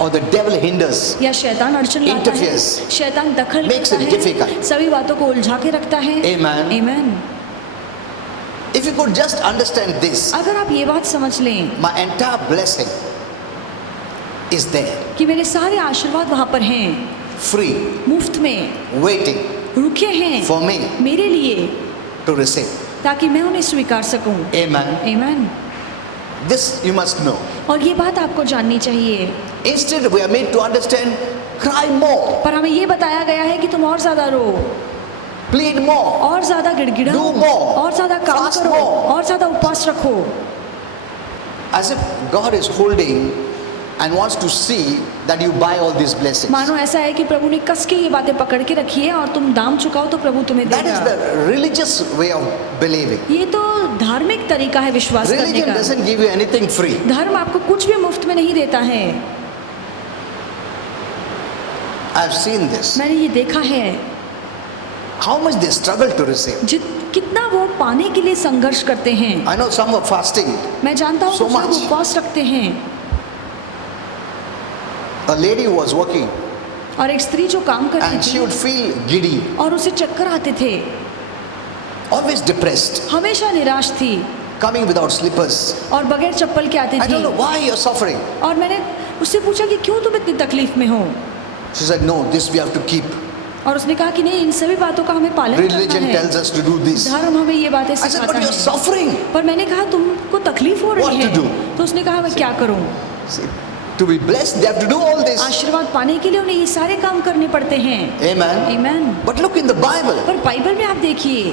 Or the devil hinders. या शैतान अड़चन लाता है, Interferes. शैतान दखल Makes करता it है, difficult. सभी बातों को उलझा के रखता है। Amen. Amen. If you could just understand this, अगर आप ये बात समझ लें my entire blessing is there, कि मेरे सारे आशीर्वाद वहाँ पर हैं, free, मुफ्त में waiting रुके हैं for me मेरे लिए, to receive. ताकि मैं उन्हें स्वीकार सकूं। Amen. Amen. This you must know. और ये बात आपको जाननी चाहिए। Instead, we are made to understand, cry more, पर हमें ये बताया गया है कि तुम और ज्यादा रो, plead more, और ज्यादा गिड़गिड़ाओ, Do more. और ज्यादा काम Fast करो, more. और ज्यादा उपवास रखो, as if God is holding and wants to see that you buy all these blessings. मानो ऐसा है कि प्रभु ने कस के ये बातें पकड़ के रखी है और तुम दाम चुकाओ तो प्रभु तुम्हें That is देगा। the religious way of believing. ये तो धार्मिक तरीका है विश्वास करने Religion का। doesn't give you anything free. धर्म आपको कुछ भी मुफ्त में नहीं देता है। I've seen this. मैंने ये देखा है How much they struggle to receive. कितना वो पाने के लिए संघर्ष करते हैं। I know some were fasting. मैं जानता हूँ So कुछ लोग much. उपवास रखते हैं। A lady who was working और एक स्त्री जो काम करती and she थी would feel giddy, और उसे चक्कर आते थे, always depressed, हमेशा निराश थी coming without slippers. और बगैर चप्पल के आती I don't know थी। why you're suffering. और मैंने उससे पूछा कि क्यों तुम इतनी तकलीफ में हो, She said, no, this we have to keep. और उसने कहा कि नहीं, इन सभी बातों का हमें पालन करना Religion है। tells us to do this. धर्म हमें ये बातें I said, सिखाता but you're है। suffering. पर मैंने कहा तुमको तकलीफ हो रही What है, to do? तो उसने कहा मैं क्या करूं। See, to be blessed, they have to do all this. आशीर्वाद पाने के लिए उन्हें ये सारे काम करने पड़ते हैं। Amen. आमीन। But look in the Bible. पर बाइबल में आप देखिए,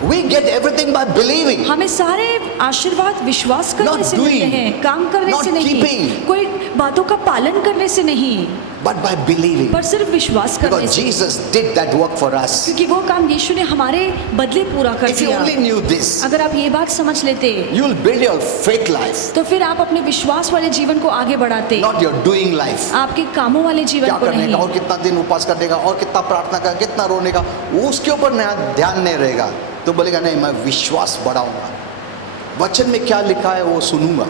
We get everything by believing. हमें सारे आशीर्वाद विश्वास करने Not से मिलते doing, हैं, काम करने not से नहीं, keeping. कोई बातों का पालन करने से नहीं, But by believing. पर सिर्फ विश्वास करने Because से। Jesus did that work for us. क्योंकि वो काम यीशु ने हमारे बदले पूरा कर If you दिया। only knew this, अगर आप ये बात समझ लेते you'll build your faith life, तो फिर आप अपने विश्वास वाले जीवन को आगे बढ़ाते, not your doing life. आपके कामों वाले क्या जीवन को करने नहीं। का और कितना दिन उपवास करने का और कितना प्रार्थना का कितना रोने का, वो उसके ऊपर ध्यान नहीं रहेगा। तो बोलेगा नहीं, मैं विश्वास बढ़ाऊंगा, वचन में क्या लिखा है वो सुनूंगा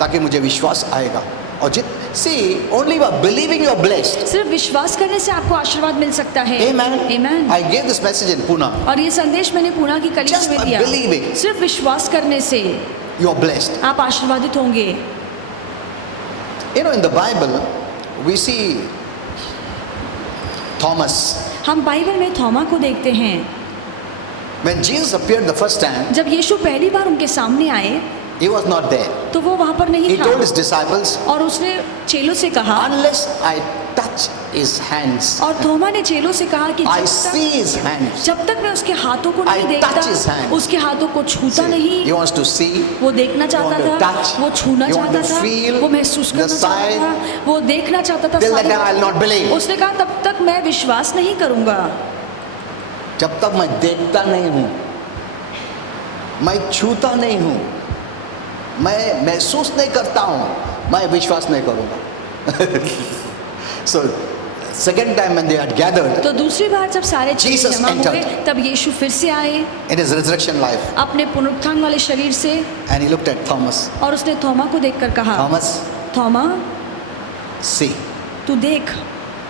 ताकि मुझे विश्वास आएगा। और see, only by believing you're blessed. सिर्फ विश्वास करने से आपको आशीर्वाद मिल सकता है। Amen. Amen. I gave this message in Pune. और ये संदेश मैंने पूना की कलीसिया Just में by दिया। believing. सिर्फ विश्वास करने से You're blessed. आप आशीर्वादित होंगे। You know, in the Bible, we see Thomas. हम बाइबल में थोमा को देखते हैं। When Jesus appeared the first time, जब यीशु पहली बार उनके सामने आए he was not there. तो वो वहां पर नहीं He था told his disciples, और उसने चेलों से कहा, unless I touch his hands, और थोमा ने चेलों से कहा कि I see his hands. जब तक मैं उसके हाथों को नहीं I touch his देखता, hand. उसके हाथों को छूता See, नहीं, he wants to see, वो देखना चाहता want to था, touch, वो छूना you want चाहता to था, feel वो महसूस the करना चाहता sign. था, वो देखना चाहता था। till that सारी time I'll not believe. उसने कहा तब तक मैं विश्वास नहीं करूंगा, जब तक मैं देखता नहीं हूं, मैं छूता नहीं हूं, मैं महसूस नहीं करता हूं, मैं विश्वास नहीं करूंगा। So second time when they had gathered तो दूसरी बार जब सारे चेले Jesus जमा हुए, entered. तब यीशु फिर से आए in his resurrection life, अपने पुनरुत्थान वाले शरीर से, and he looked at Thomas. और उसने थोमा को देखकर कहा, Thomas, थोमा see, तू देख,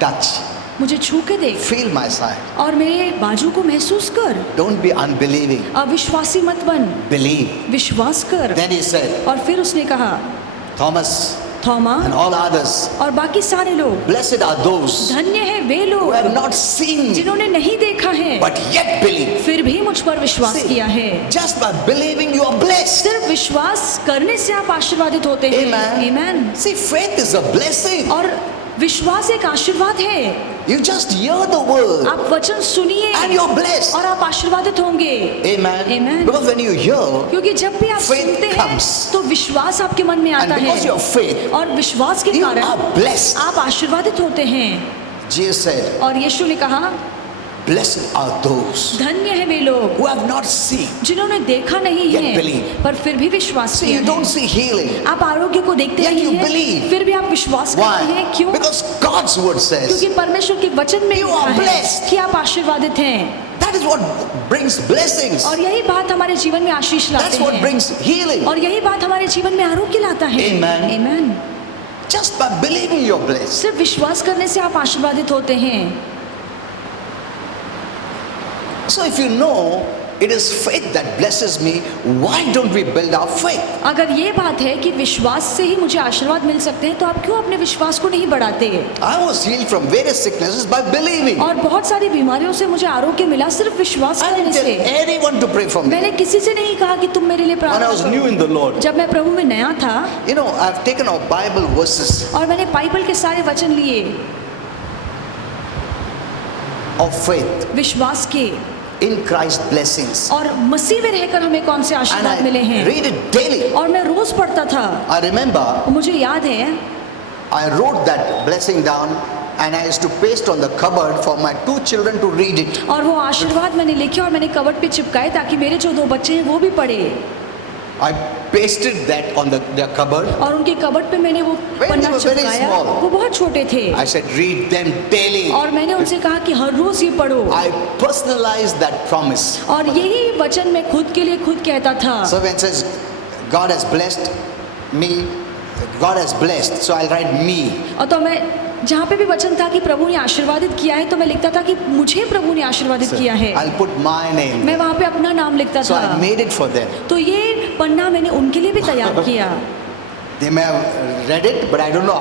touch, मुझे छू के देख feel my side. और मेरे बाजू को महसूस कर, Don't be unbelieving, अविश्वासी मत बन, believe. विश्वास कर। Then he said, और फिर उसने कहा, Thomas Thoma and all others, और बाकी सारे लोग, blessed are those धन्य है वे who लोग have not seen me, जिन्होंने नहीं देखा है but yet believe. फिर भी मुझ पर विश्वास See, किया है। just by believing you are blessed. सिर्फ विश्वास करने से आप आशीर्वादित होते हैं। Amen. Amen. See, faith is a blessing. और विश्वास एक आशीर्वाद है। You just hear the word आप वचन सुनिए and you're blessed. और आप आशीर्वादित होंगे। Amen. Amen. Because when you hear क्योंकि जब भी आप Faith सुनते हैं comes. तो विश्वास आपके मन में and आता because है of faith, और विश्वास के you कारण are blessed. आप आशीर्वादित होते हैं। Jesus said, और यीशु ने कहा, blessed are those धन्य है वे लोग who have not seen. जिन्होंने देखा नहीं Yet है believe. पर फिर भी विश्वास See, किया you don't है। see healing. आप आरोग्य को देखते Yet नहीं you हैं, believe. फिर भी आप विश्वास करते हैं। Why? क्यों? Because God's word says क्योंकि परमेश्वर के वचन में You लिखा are है blessed. कि आप आशीर्वादित हैं। that is what brings blessings. और यही बात हमारे जीवन में आशीष That's लाते what हैं brings healing. और यही बात हमारे जीवन में आरोग्य लाता है। Amen. Amen. Just by believing you're blessed. सिर्फ विश्वास करने से आप आशीर्वादित होते हैं। So if you know it is faith that blesses me, why don't we build our faith? अगर ये बात है कि विश्वास से ही मुझे आशीर्वाद मिल सकते हैं तो आप क्यों अपने विश्वास को नहीं बढ़ाते? I was healed from various sicknesses by believing. और बहुत सारी बीमारियों से मुझे आरोग्य मिला सिर्फ विश्वास I करने didn't tell से। anyone to pray for me. मैंने किसी से नहीं कहा कि तुम मेरे लिए When I प्रार्थना was new in the करो। Lord, जब मैं प्रभु में नया था you know, I've taken out Bible verses और मैंने बाइबल के सारे वचन लिए of faith विश्वास के, in Christ blessings, और मसीह में रहकर हमें कौन से and आशीर्वाद मिले I हैं, read it daily. और मैं रोज पढ़ता था। I remember मुझे याद है I wrote that blessing down and I used to paste on the cupboard for my 2 children to read it. और वो आशीर्वाद मैंने लिखे और मैंने कवर्ड पे चिपकाए ताकि मेरे जो 2 बच्चे हैं वो भी पढ़े। I pasted that on their cupboard. और उनके कवर्ड पे मैंने वो When Panna they were very चिपकाया। small. वो बहुत छोटे थे I said, read them daily. और मैंने उनसे कहा कि हर रोज ये पढ़ो। I personalized that promise. और यही वचन मैं खुद के लिए खुद कहता था। So when it says, God has blessed me, God has blessed, so I'll write me. और तो मैं जहाँ पे भी वचन था कि प्रभु ने आशीर्वादित किया है तो मैं लिखता था कि मुझे प्रभु ने आशीर्वादित So किया है। I'll put my name. मैं वहाँ पे अपना नाम लिखता So I था। made it for them. तो ये पन्ना मैंने उनके लिए भी तैयार किया। They may have read it, but I don't know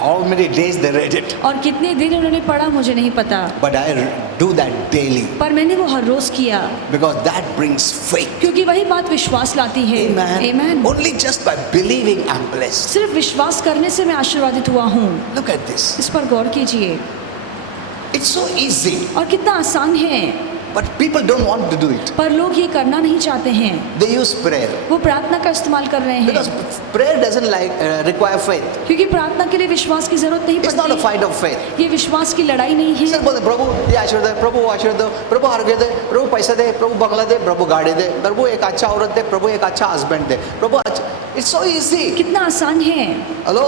how many days they read it. और कितने दिन उन्होंने पढ़ा मुझे नहीं पता, But I do that daily पर मैंने वो हर रोज किया because that brings faith. क्योंकि वही बात विश्वास लाती है। Amen. Amen. Only just by believing I'm blessed. सिर्फ विश्वास करने से मैं आशीर्वादित हुआ हूँ। Look at this. इस पर गौर कीजिए। It's so easy, और कितना आसान है, but people don't want to do it. पर लोग ये करना नहीं चाहते हैं। They use prayer वो प्रार्थना का इस्तेमाल कर रहे because हैं prayer doesn't require faith. क्योंकि प्रार्थना के लिए विश्वास की जरूरत नहीं It's not a पड़ती। fight of faith. ये विश्वास की लड़ाई नहीं है। सिर्फ बोलते प्रभु ये आशीर्वाद दे, प्रभु वो आशीर्वाद दो, प्रभु आरोग्य दे, प्रभु पैसा दे, प्रभु बंगला दे, प्रभु गाड़ी दे, प्रभु एक अच्छा औरत दे, प्रभु एक अच्छा हस्बैंड दे, प्रभु अच्छा। It's so easy. कितना आसान है। Hello,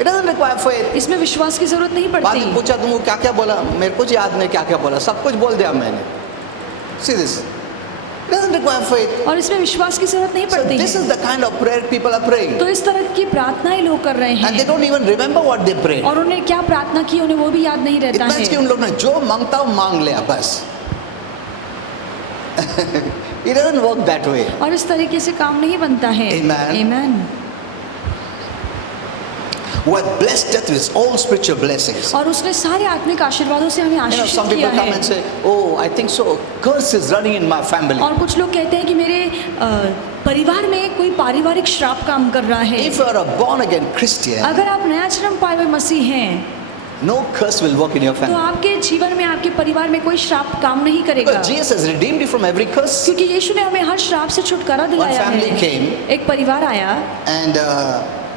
it doesn't require faith. इसमें विश्वास की जरूरत नहीं बाद पड़ती। में पूछा तुमको क्या क्या बोला, मेरे कुछ याद नहीं क्या क्या बोला, सब कुछ बोल दिया मैंने। See this. It doesn't require faith. और इसमें विश्वास की जरूरत नहीं So पड़ती this है। is the kind of prayer people are praying, तो इस तरह की प्रार्थनाएं लोग कर रहे and they हैं don't even remember what they prayed. और उन्हें क्या प्रार्थना की उन्हें वो भी याद नहीं रहता इतना कि है। उन लोगों ने जो मांगता हो मांग लिया बस। It doesn't work that way. और इस तरीके से काम नहीं बनता है। Amen. Amen. What blessed death with all spiritual blessings. और उसने सारे आत्मिक आशीर्वादों से हमें You know, some आशीषित people किया come and है। say, "Oh, I think so. Curse is running in my family." और कुछ लोग कहते हैं कि मेरे परिवार में कोई पारिवारिक श्राप काम कर रहा है। If you are a born again Christian, अगर आप नया जन्म पाए हुए मसीह हैं no curse will work in your तो family. आपके जीवन में आपके परिवार में कोई श्राप काम नहीं करेगा, Because Jesus has redeemed you from every curse. क्योंकि यीशु ने हमें हर श्राप से छुटकारा दिलाया family है। came. एक परिवार आया And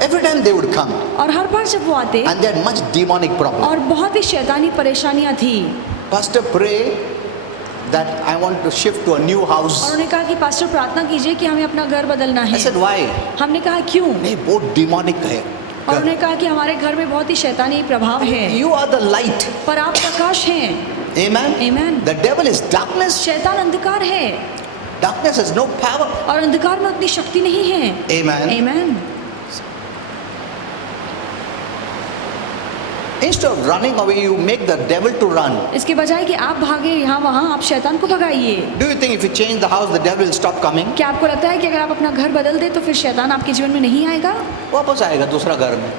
every time they would come, और हर बार जब वो आते and they had much demonic problem. और बहुत ही शैतानी परेशानियां थी Pastor, pray that I want to shift to a new house. और उन्होंने कहा कि पास्टर प्रार्थना कीजिए कि हमें अपना घर बदलना I है। said, why? हमने कहा क्यों? नहीं, बहुत demonic है। और उन्होंने कहा कि हमारे घर में बहुत ही शैतानी प्रभाव है, You are the light. पर आप प्रकाश हैं। Amen. Amen. The devil is darkness. शैतान अंधकार है Darkness has no power. और अंधकार में उतनी शक्ति नहीं है। Amen. Amen. Instead of running away, you make the devil to run. इसके बजाय कि आप भागे यहाँ वहाँ, आप शैतान को भगाइए। Do you think if you change the house, the devil will stop coming? क्या आपको लगता है कि अगर आप अपना घर बदल दे तो फिर शैतान आपके जीवन में नहीं आएगा? वापस आएगा दूसरा घर में।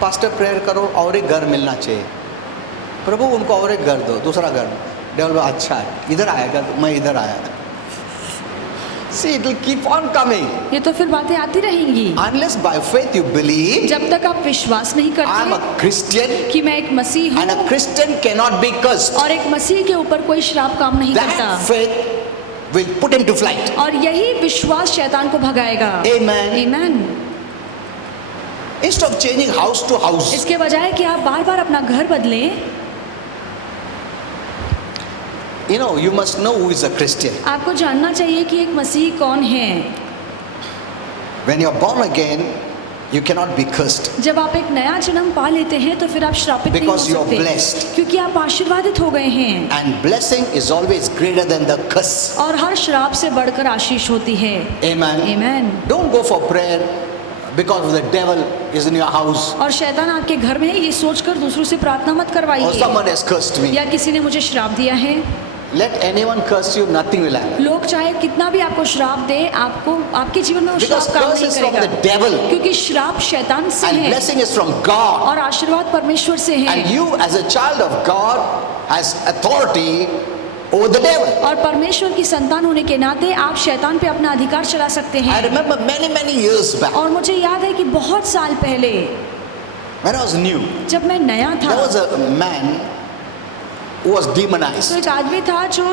पास्टर प्रेयर करो और एक घर मिलना चाहिए। प्रभु उनको और एक घर दो, दूसरा घर। डेविल अच्छा है, इधर आएगा, मैं इधर आया। See, it will keep on coming. ये तो फिर बातें आती रहेंगी। Unless by faith you believe जब तक आप विश्वास नहीं I am a करते Christian कि मैं एक मसीह and a हूँ Christian cannot be cursed, और एक मसीह के ऊपर कोई श्राप काम नहीं that करता, faith will put him to flight. और यही विश्वास शैतान को भगाएगा। Amen. Amen. Instead of changing house to house, इसके बजाय कि आप बार बार अपना घर बदलें, you know, you must know who is a Christian. आपको जानना चाहिए कि एक मसीह कौन है। When you are born again, you cannot be cursed. जब आप एक नया जन्म पा लेते हैं तो फिर आप श्रापित नहीं हो Because you are सकते, blessed. क्योंकि आप आशीर्वादित हो गए हैं And blessing is always greater than the curse. और हर श्राप से बढ़कर आशीष होती है। Amen. Amen. Don't go for prayer because the devil is in your house और शैतान आपके घर में है ये सोचकर दूसरों से प्रार्थना मत or करवाइए someone has cursed me. या किसी ने मुझे श्राप दिया है। Let anyone curse you, nothing will happen. लोग चाहे कितना भी आपको श्राप दे, आपको आपके जीवन में वो Because श्राप काम curse नहीं is from the करेगा, devil क्योंकि श्राप शैतान से and है blessing is from God. और आशीर्वाद परमेश्वर से है। And you as a child of God has authority over the devil. और परमेश्वर की संतान होने के नाते आप शैतान पे अपना अधिकार चला सकते I हैं। remember many years back और मुझे याद है कि बहुत साल पहले when I was new, जब मैं नया there था was a man who was तो demonized. एक आदमी था जो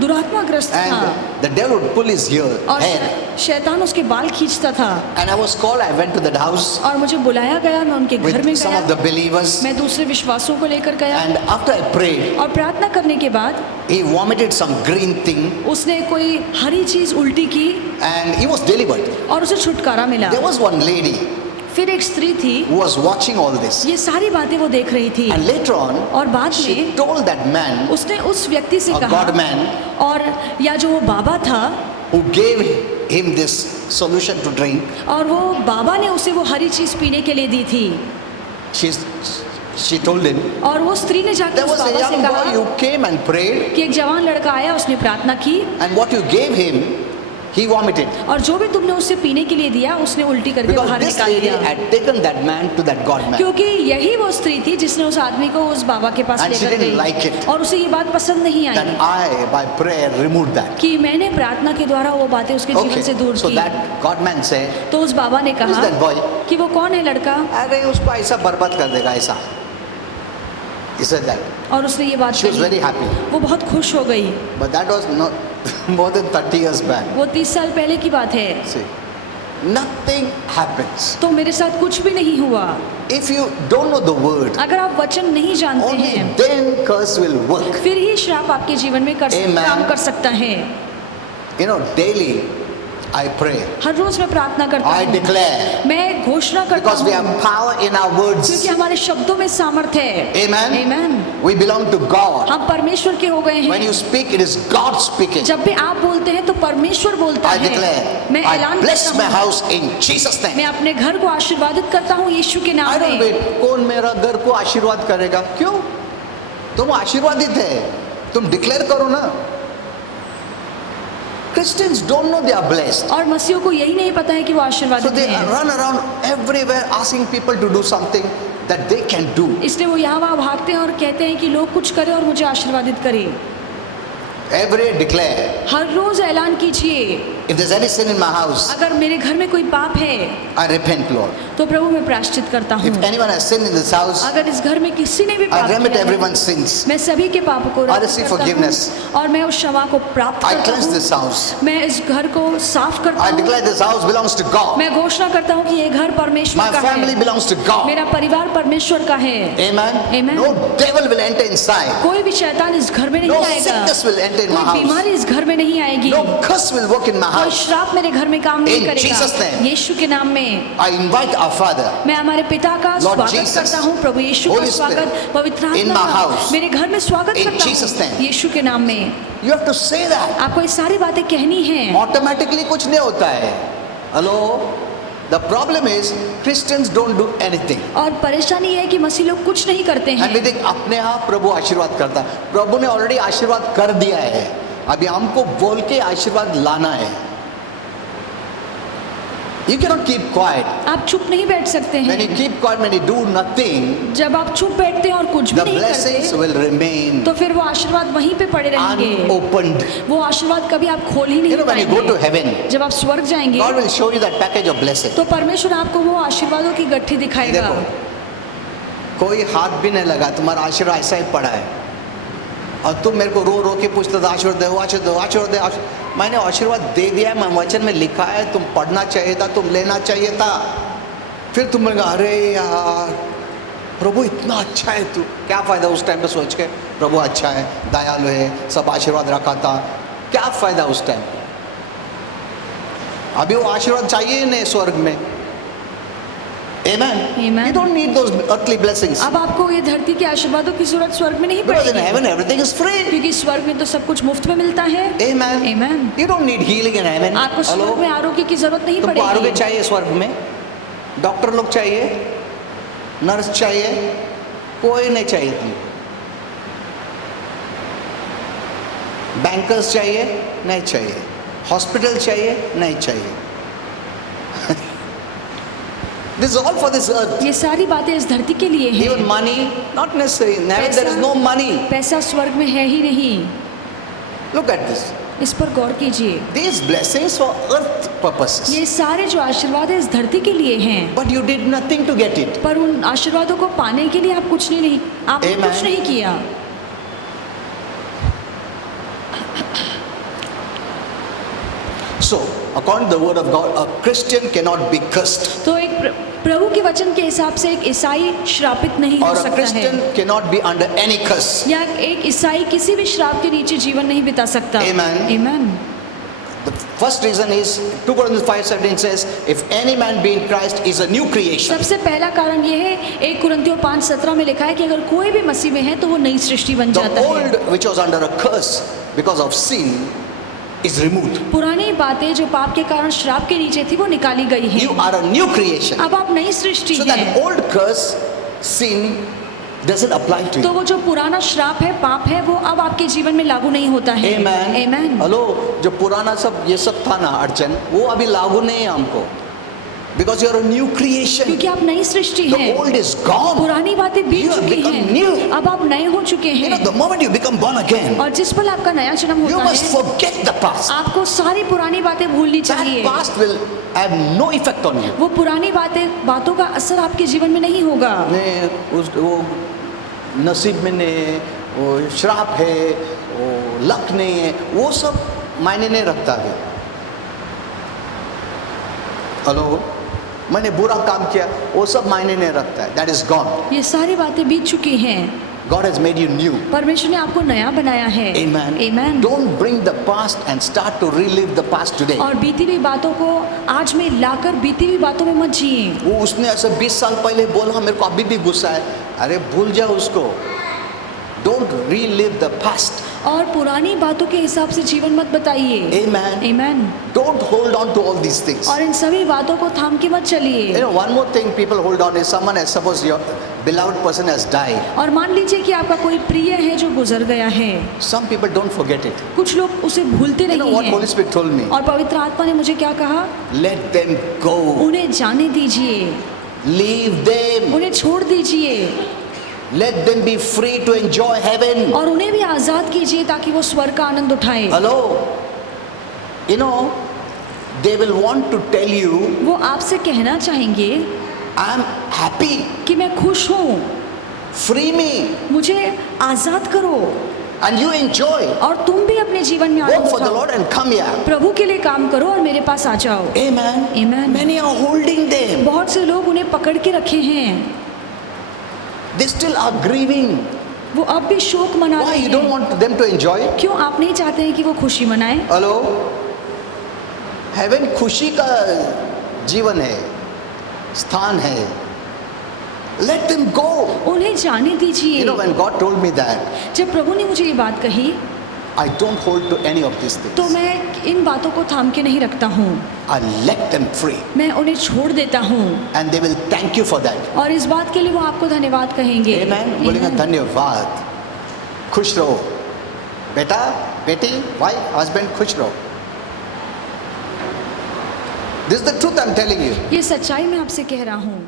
दुरात्माग्रस्त था And the devil would pull his और hair. शैतान उसके बाल खींचता था And I was called, I went to that house और मुझे बुलाया गया, मैं उनके घर में with some of the गया, believers. मैं दूसरे विश्वासों को लेकर गया And after I prayed, और प्रार्थना करने के बाद he vomited some green thing उसने कोई हरी चीज उल्टी की and he was delivered. और उसे छुटकारा मिला। There was one lady फिर एक स्त्री थी, who was watching all this. ये सारी बातें वो देख रही थी And later on, और बाद she में told that man, उसने उस व्यक्ति से a कहा, God man, और या जो वो बाबा था who gave him this solution to drink, और वो बाबा ने उसे वो हरी चीज पीने के लिए दी थी she told him, और वो स्त्री ने जाकर there उस was a बाबा से young boy, कहा you came and prayed, कि एक जवान लड़का आया, उसने प्रार्थना की and what you gave him, he vomited. और जो भी तुमने उसे पीने के लिए दिया उसने उल्टी करके Because बाहर this निकाल lady दिया, had taken that man to that God man. क्योंकि यही वो स्त्री थी जिसने उस आदमी को उस बाबा के पास And she लेकर didn't गई like it. और उसे ये बात पसंद नहीं That I I, by prayer, removed that. कि मैंने प्रार्थना के द्वारा वो बातें उसके जीवन से दूर So की। that God man said, तो उस बाबा ने who is कहा that boy? कि वो कौन है लड़का, अरे उसको ऐसा बर्बाद कर देगा ऐसा. He said that. और उसने ये बात She was very कही, happy. वो बहुत खुश हो गई। But that was not more than 30 years back. वो 30 साल पहले की बात है। See, nothing happens. तो मेरे साथ कुछ भी नहीं हुआ। If you don't know the word, अगर आप वचन नहीं जानते only हैं then curse will work. फिर ही श्राप आपके जीवन में Amen. काम कर सकता है। You know, daily I pray. हर रोज मैं प्रार्थना करता I हूँ, declare. मैं घोषणा करता Because we have हूँ, power in our words. क्योंकि हमारे शब्दों में सामर्थ्य है। Amen. Amen. We belong to God. हम परमेश्वर के हो गए When हैं। you speak, it is God speaking. जब भी आप बोलते हैं तो परमेश्वर बोलता I है। declare. मैं I ऐलान bless करता my हूँ, house in Jesus' name. मैं अपने घर को आशीर्वादित करता हूँ यीशु के I नाम don't में। wait. कौन मेरा घर को आशीर्वाद करेगा? क्यों? तुम आशीर्वादित है, तुम डिक्लेयर करो ना। Christians don't know they are blessed. और मसीहों को यही नहीं पता है कि वो So आशीर्वादित they हैं, run around everywhere asking people to do something that they can do. इसलिए वो यहाँ वहाँ भागते हैं और कहते हैं कि लोग कुछ करें और मुझे आशीर्वादित करें। Every day declare, हर रोज ऐलान कीजिए, if there's any sin in my house, अगर मेरे घर में कोई पाप है I repent, Lord. तो प्रभु मैं प्रायश्चित करता हूँ। If anyone has sinned in this house, अगर इस घर में किसी ने भी I पाप remit किया है, everyone's sins. मैं सभी के पापों को I रद्द receive करता forgiveness. हूँ और मैं उस क्षमा को प्राप्त I करता cleanse हूँ। this house. मैं इस घर को साफ करता I हूँ। declare this house belongs to God. मैं घोषणा करता हूँ कि ये घर परमेश्वर My का family है, belongs to God. मेरा परिवार परमेश्वर का है। Amen. Amen. No devil will enter inside. कोई भी शैतान इस घर में नहीं No आएगा, sickness will enter in my कोई house. बीमारी इस घर में नहीं आएगी, No curse will work in my कोई house. श्राप मेरे घर में काम नहीं In Jesus' करेगा। name. यीशु के नाम में I invite our Father, मैं हमारे पिता का Lord स्वागत Jesus, करता हूँ, प्रभु यीशु का Holy Spirit, स्वागत, पवित्र in आत्मा my का house, मेरे घर में स्वागत in करता Jesus' हूँ name. यीशु के नाम में। you have to say that. आपको ये सारी बातें कहनी हैं। Automatically कुछ नहीं होता है. Hello? The problem is Christians don't do anything. और परेशानी ये है कि मसीह लोग कुछ नहीं करते And we हैं think अपने आप प्रभु आशीर्वाद करता है. प्रभु ने ऑलरेडी आशीर्वाद कर दिया है. अभी हमको बोल के आशीर्वाद लाना है. You cannot keep quiet. आप चुप नहीं बैठ सकते When you हैं। keep quiet, when you do nothing, जब आप चुप बैठते हैं और कुछ भी the नहीं blessings करते will remain तो फिर वो आशीर्वाद वहीं पे पड़े रहेंगे। unopened. वो आशीर्वाद कभी आप खोल ही नहीं You know, when you go to पाएंगे। heaven, जब आप स्वर्ग जाएंगे God will show you that package of blessing. तो परमेश्वर आपको वो आशीर्वादों की गठ्ठी दिखाएगा। देखो, कोई हाथ भी नहीं लगा, तुम्हारा आशीर्वाद ऐसा ही पड़ा है और तुम मेरे को रो रो के पूछते थे आशीर्वाद दो, आशीर्वाद दो, आशीर्वाद दे। मैंने आशीर्वाद दे दिया है, मैं वचन में लिखा है, तुम पढ़ना चाहिए था, तुम लेना चाहिए था। फिर तुम कहा अरे यार प्रभु इतना अच्छा है, तू क्या फ़ायदा उस टाइम पे सोच के प्रभु अच्छा है, दयालु है, सब आशीर्वाद रखा था, क्या फ़ायदा उस टाइम। अभी वो आशीर्वाद चाहिए ही नहीं स्वर्ग में। Amen. Amen. You don't need those earthly blessings. अब आपको ये धरती के आशीर्वादों की जरूरत स्वर्ग में नहीं Because in पड़ेगी, heaven everything is free. क्योंकि स्वर्ग में तो सब कुछ मुफ्त में मिलता है। Amen. Amen. You don't need healing in heaven. आपको स्वर्ग में Hello. आरोग्य की जरूरत नहीं तुमको आरोग्य पड़ेगी। चाहिए स्वर्ग में? डॉक्टर लोग चाहिए, नर्स चाहिए, कोई नहीं चाहिए तुमको। बैंकर्स चाहिए? नहीं चाहिए। हॉस्पिटल चाहिए? नहीं चाहिए। This is all for this earth. ये सारी बातें इस धरती के लिए Even हैं। money, not necessary. In heaven there is no money. पैसा स्वर्ग में है ही नहीं। Look at this. इस पर गौर कीजिए। These blessings for earth purposes. ये सारे जो आशीर्वाद है इस धरती के लिए हैं, But you did nothing to get it. पर उन आशीर्वादों को पाने के लिए आप कुछ नहीं आपने Amen. कुछ नहीं किया। So, according to the word of God, a Christian cannot be cursed. तो एक प्रभु के वचन के हिसाब से एक ईसाई श्रापित नहीं हो Or a सकता Christian है, cannot be under any curse. या एक ईसाई किसी भी श्राप के नीचे जीवन नहीं बिता सकता। Amen. Amen. The first reason is 2 Corinthians 5:17 says, if any man be in Christ, is a new creation. सबसे पहला कारण ये है, 1 कुरिन्थियों 5:17 में लिखा है कि अगर कोई भी मसीह में है तो वो नई सृष्टि बन The जाता है। old, which was under a curse because of sin, is removed. पुरानी बातें जो पाप के कारण श्राप के नीचे थी वो निकाली गई हैं। You are a new creation. अब आप नई सृष्टि So हैं। that old curse, sin, doesn't apply to तो you. वो जो पुराना श्राप है, पाप है, वो अब आपके जीवन में लागू नहीं होता है। Amen. Amen. हेलो, जो पुराना सब ये सब था ना अड़चन, वो अभी लागू नहीं है हमको. Because you are a new creation. क्योंकि आप नई सृष्टि The हैं। old is gone. पुरानी बातें बीत You have चुकी become हैं। new. अब आप नए हो चुके You know, हैं। the moment you become born again, और जिस पल आपका नया जन्म you होता must है, forget the past. आपको सारी पुरानी बातें भूलनी That चाहिए। past will have no effect on you. वो पुरानी बातों का असर आपके जीवन में नहीं होगा। वो नसीब में नहीं है, वो श्राप है, वो लक नहीं है, वो सब मायने नहीं रखता है। हेलो, मैंने बुरा काम किया, वो सब मायने नहीं रखता है. That is gone. ये सारी बातें बीत चुकी हैं। God has made you new. परमेश्वर ने आपको नया बनाया है। Amen. Amen. Don't bring the past and start to relive the past today. और बीती हुई बातों को आज में लाकर बीती हुई बातों में मत जिए। वो उसने ऐसे 20 साल पहले बोला, मेरे को अभी भी गुस्सा है. अरे भूल जाओ उसको. Don't relive the past. और पुरानी बातों के हिसाब से जीवन मत बताइए। Amen. Amen. Don't hold on to all these things. और इन सभी बातों को थाम के मत You चलिए। know, one more thing people hold on is someone has, suppose your beloved person has died. और मान लीजिए कि आपका कोई प्रिय है जो गुजर गया है। Some people don't forget it. कुछ लोग उसे भूलते You know नहीं what हैं। Holy Spirit told me? और पवित्र आत्मा ने मुझे क्या कहा? Let them go. उन्हें जाने दीजिए, Leave them. उन्हें छोड़ दीजिए Let them be free to enjoy heaven. और उन्हें भी आजाद कीजिए ताकि वो स्वर्ग का आनंद उठाए। Hello. You know, they will want to tell you, वो आपसे कहना चाहेंगे I'm happy. कि मैं खुश हूँ, Free me. मुझे आजाद करो And you enjoy. और तुम भी अपने जीवन में Work आनंद for the उठाओ। Lord and come here. प्रभु के लिए काम करो और मेरे पास आ जाओ। Amen. Amen. Many are holding them. बहुत से लोग उन्हें पकड़ के रखे हैं, They still are grieving. वो अब भी शोक मना Why रहे you don't हैं। want them to enjoy? क्यों आप नहीं चाहते हैं कि वो खुशी मनाएं? हेलो, हेवन खुशी का जीवन है, स्थान है. Let them go. उन्हें जाने दीजिए। You know, when God told me that, जब प्रभु ने मुझे ये बात कही I don't hold to any of these तो things. मैं इन बातों को थाम के नहीं रखता हूँ, I let them free. मैं उन्हें छोड़ देता हूँ And they will thank you for that. और इस बात के लिए वो आपको धन्यवाद कहेंगे। Amen. बोलेंगे Amen. धन्यवाद. खुश रहो. बेटा, बेटी, वाइफ, हस्बैंड, खुश रहो. This is the truth I'm telling you. ये सच्चाई मैं आपसे कह रहा हूँ।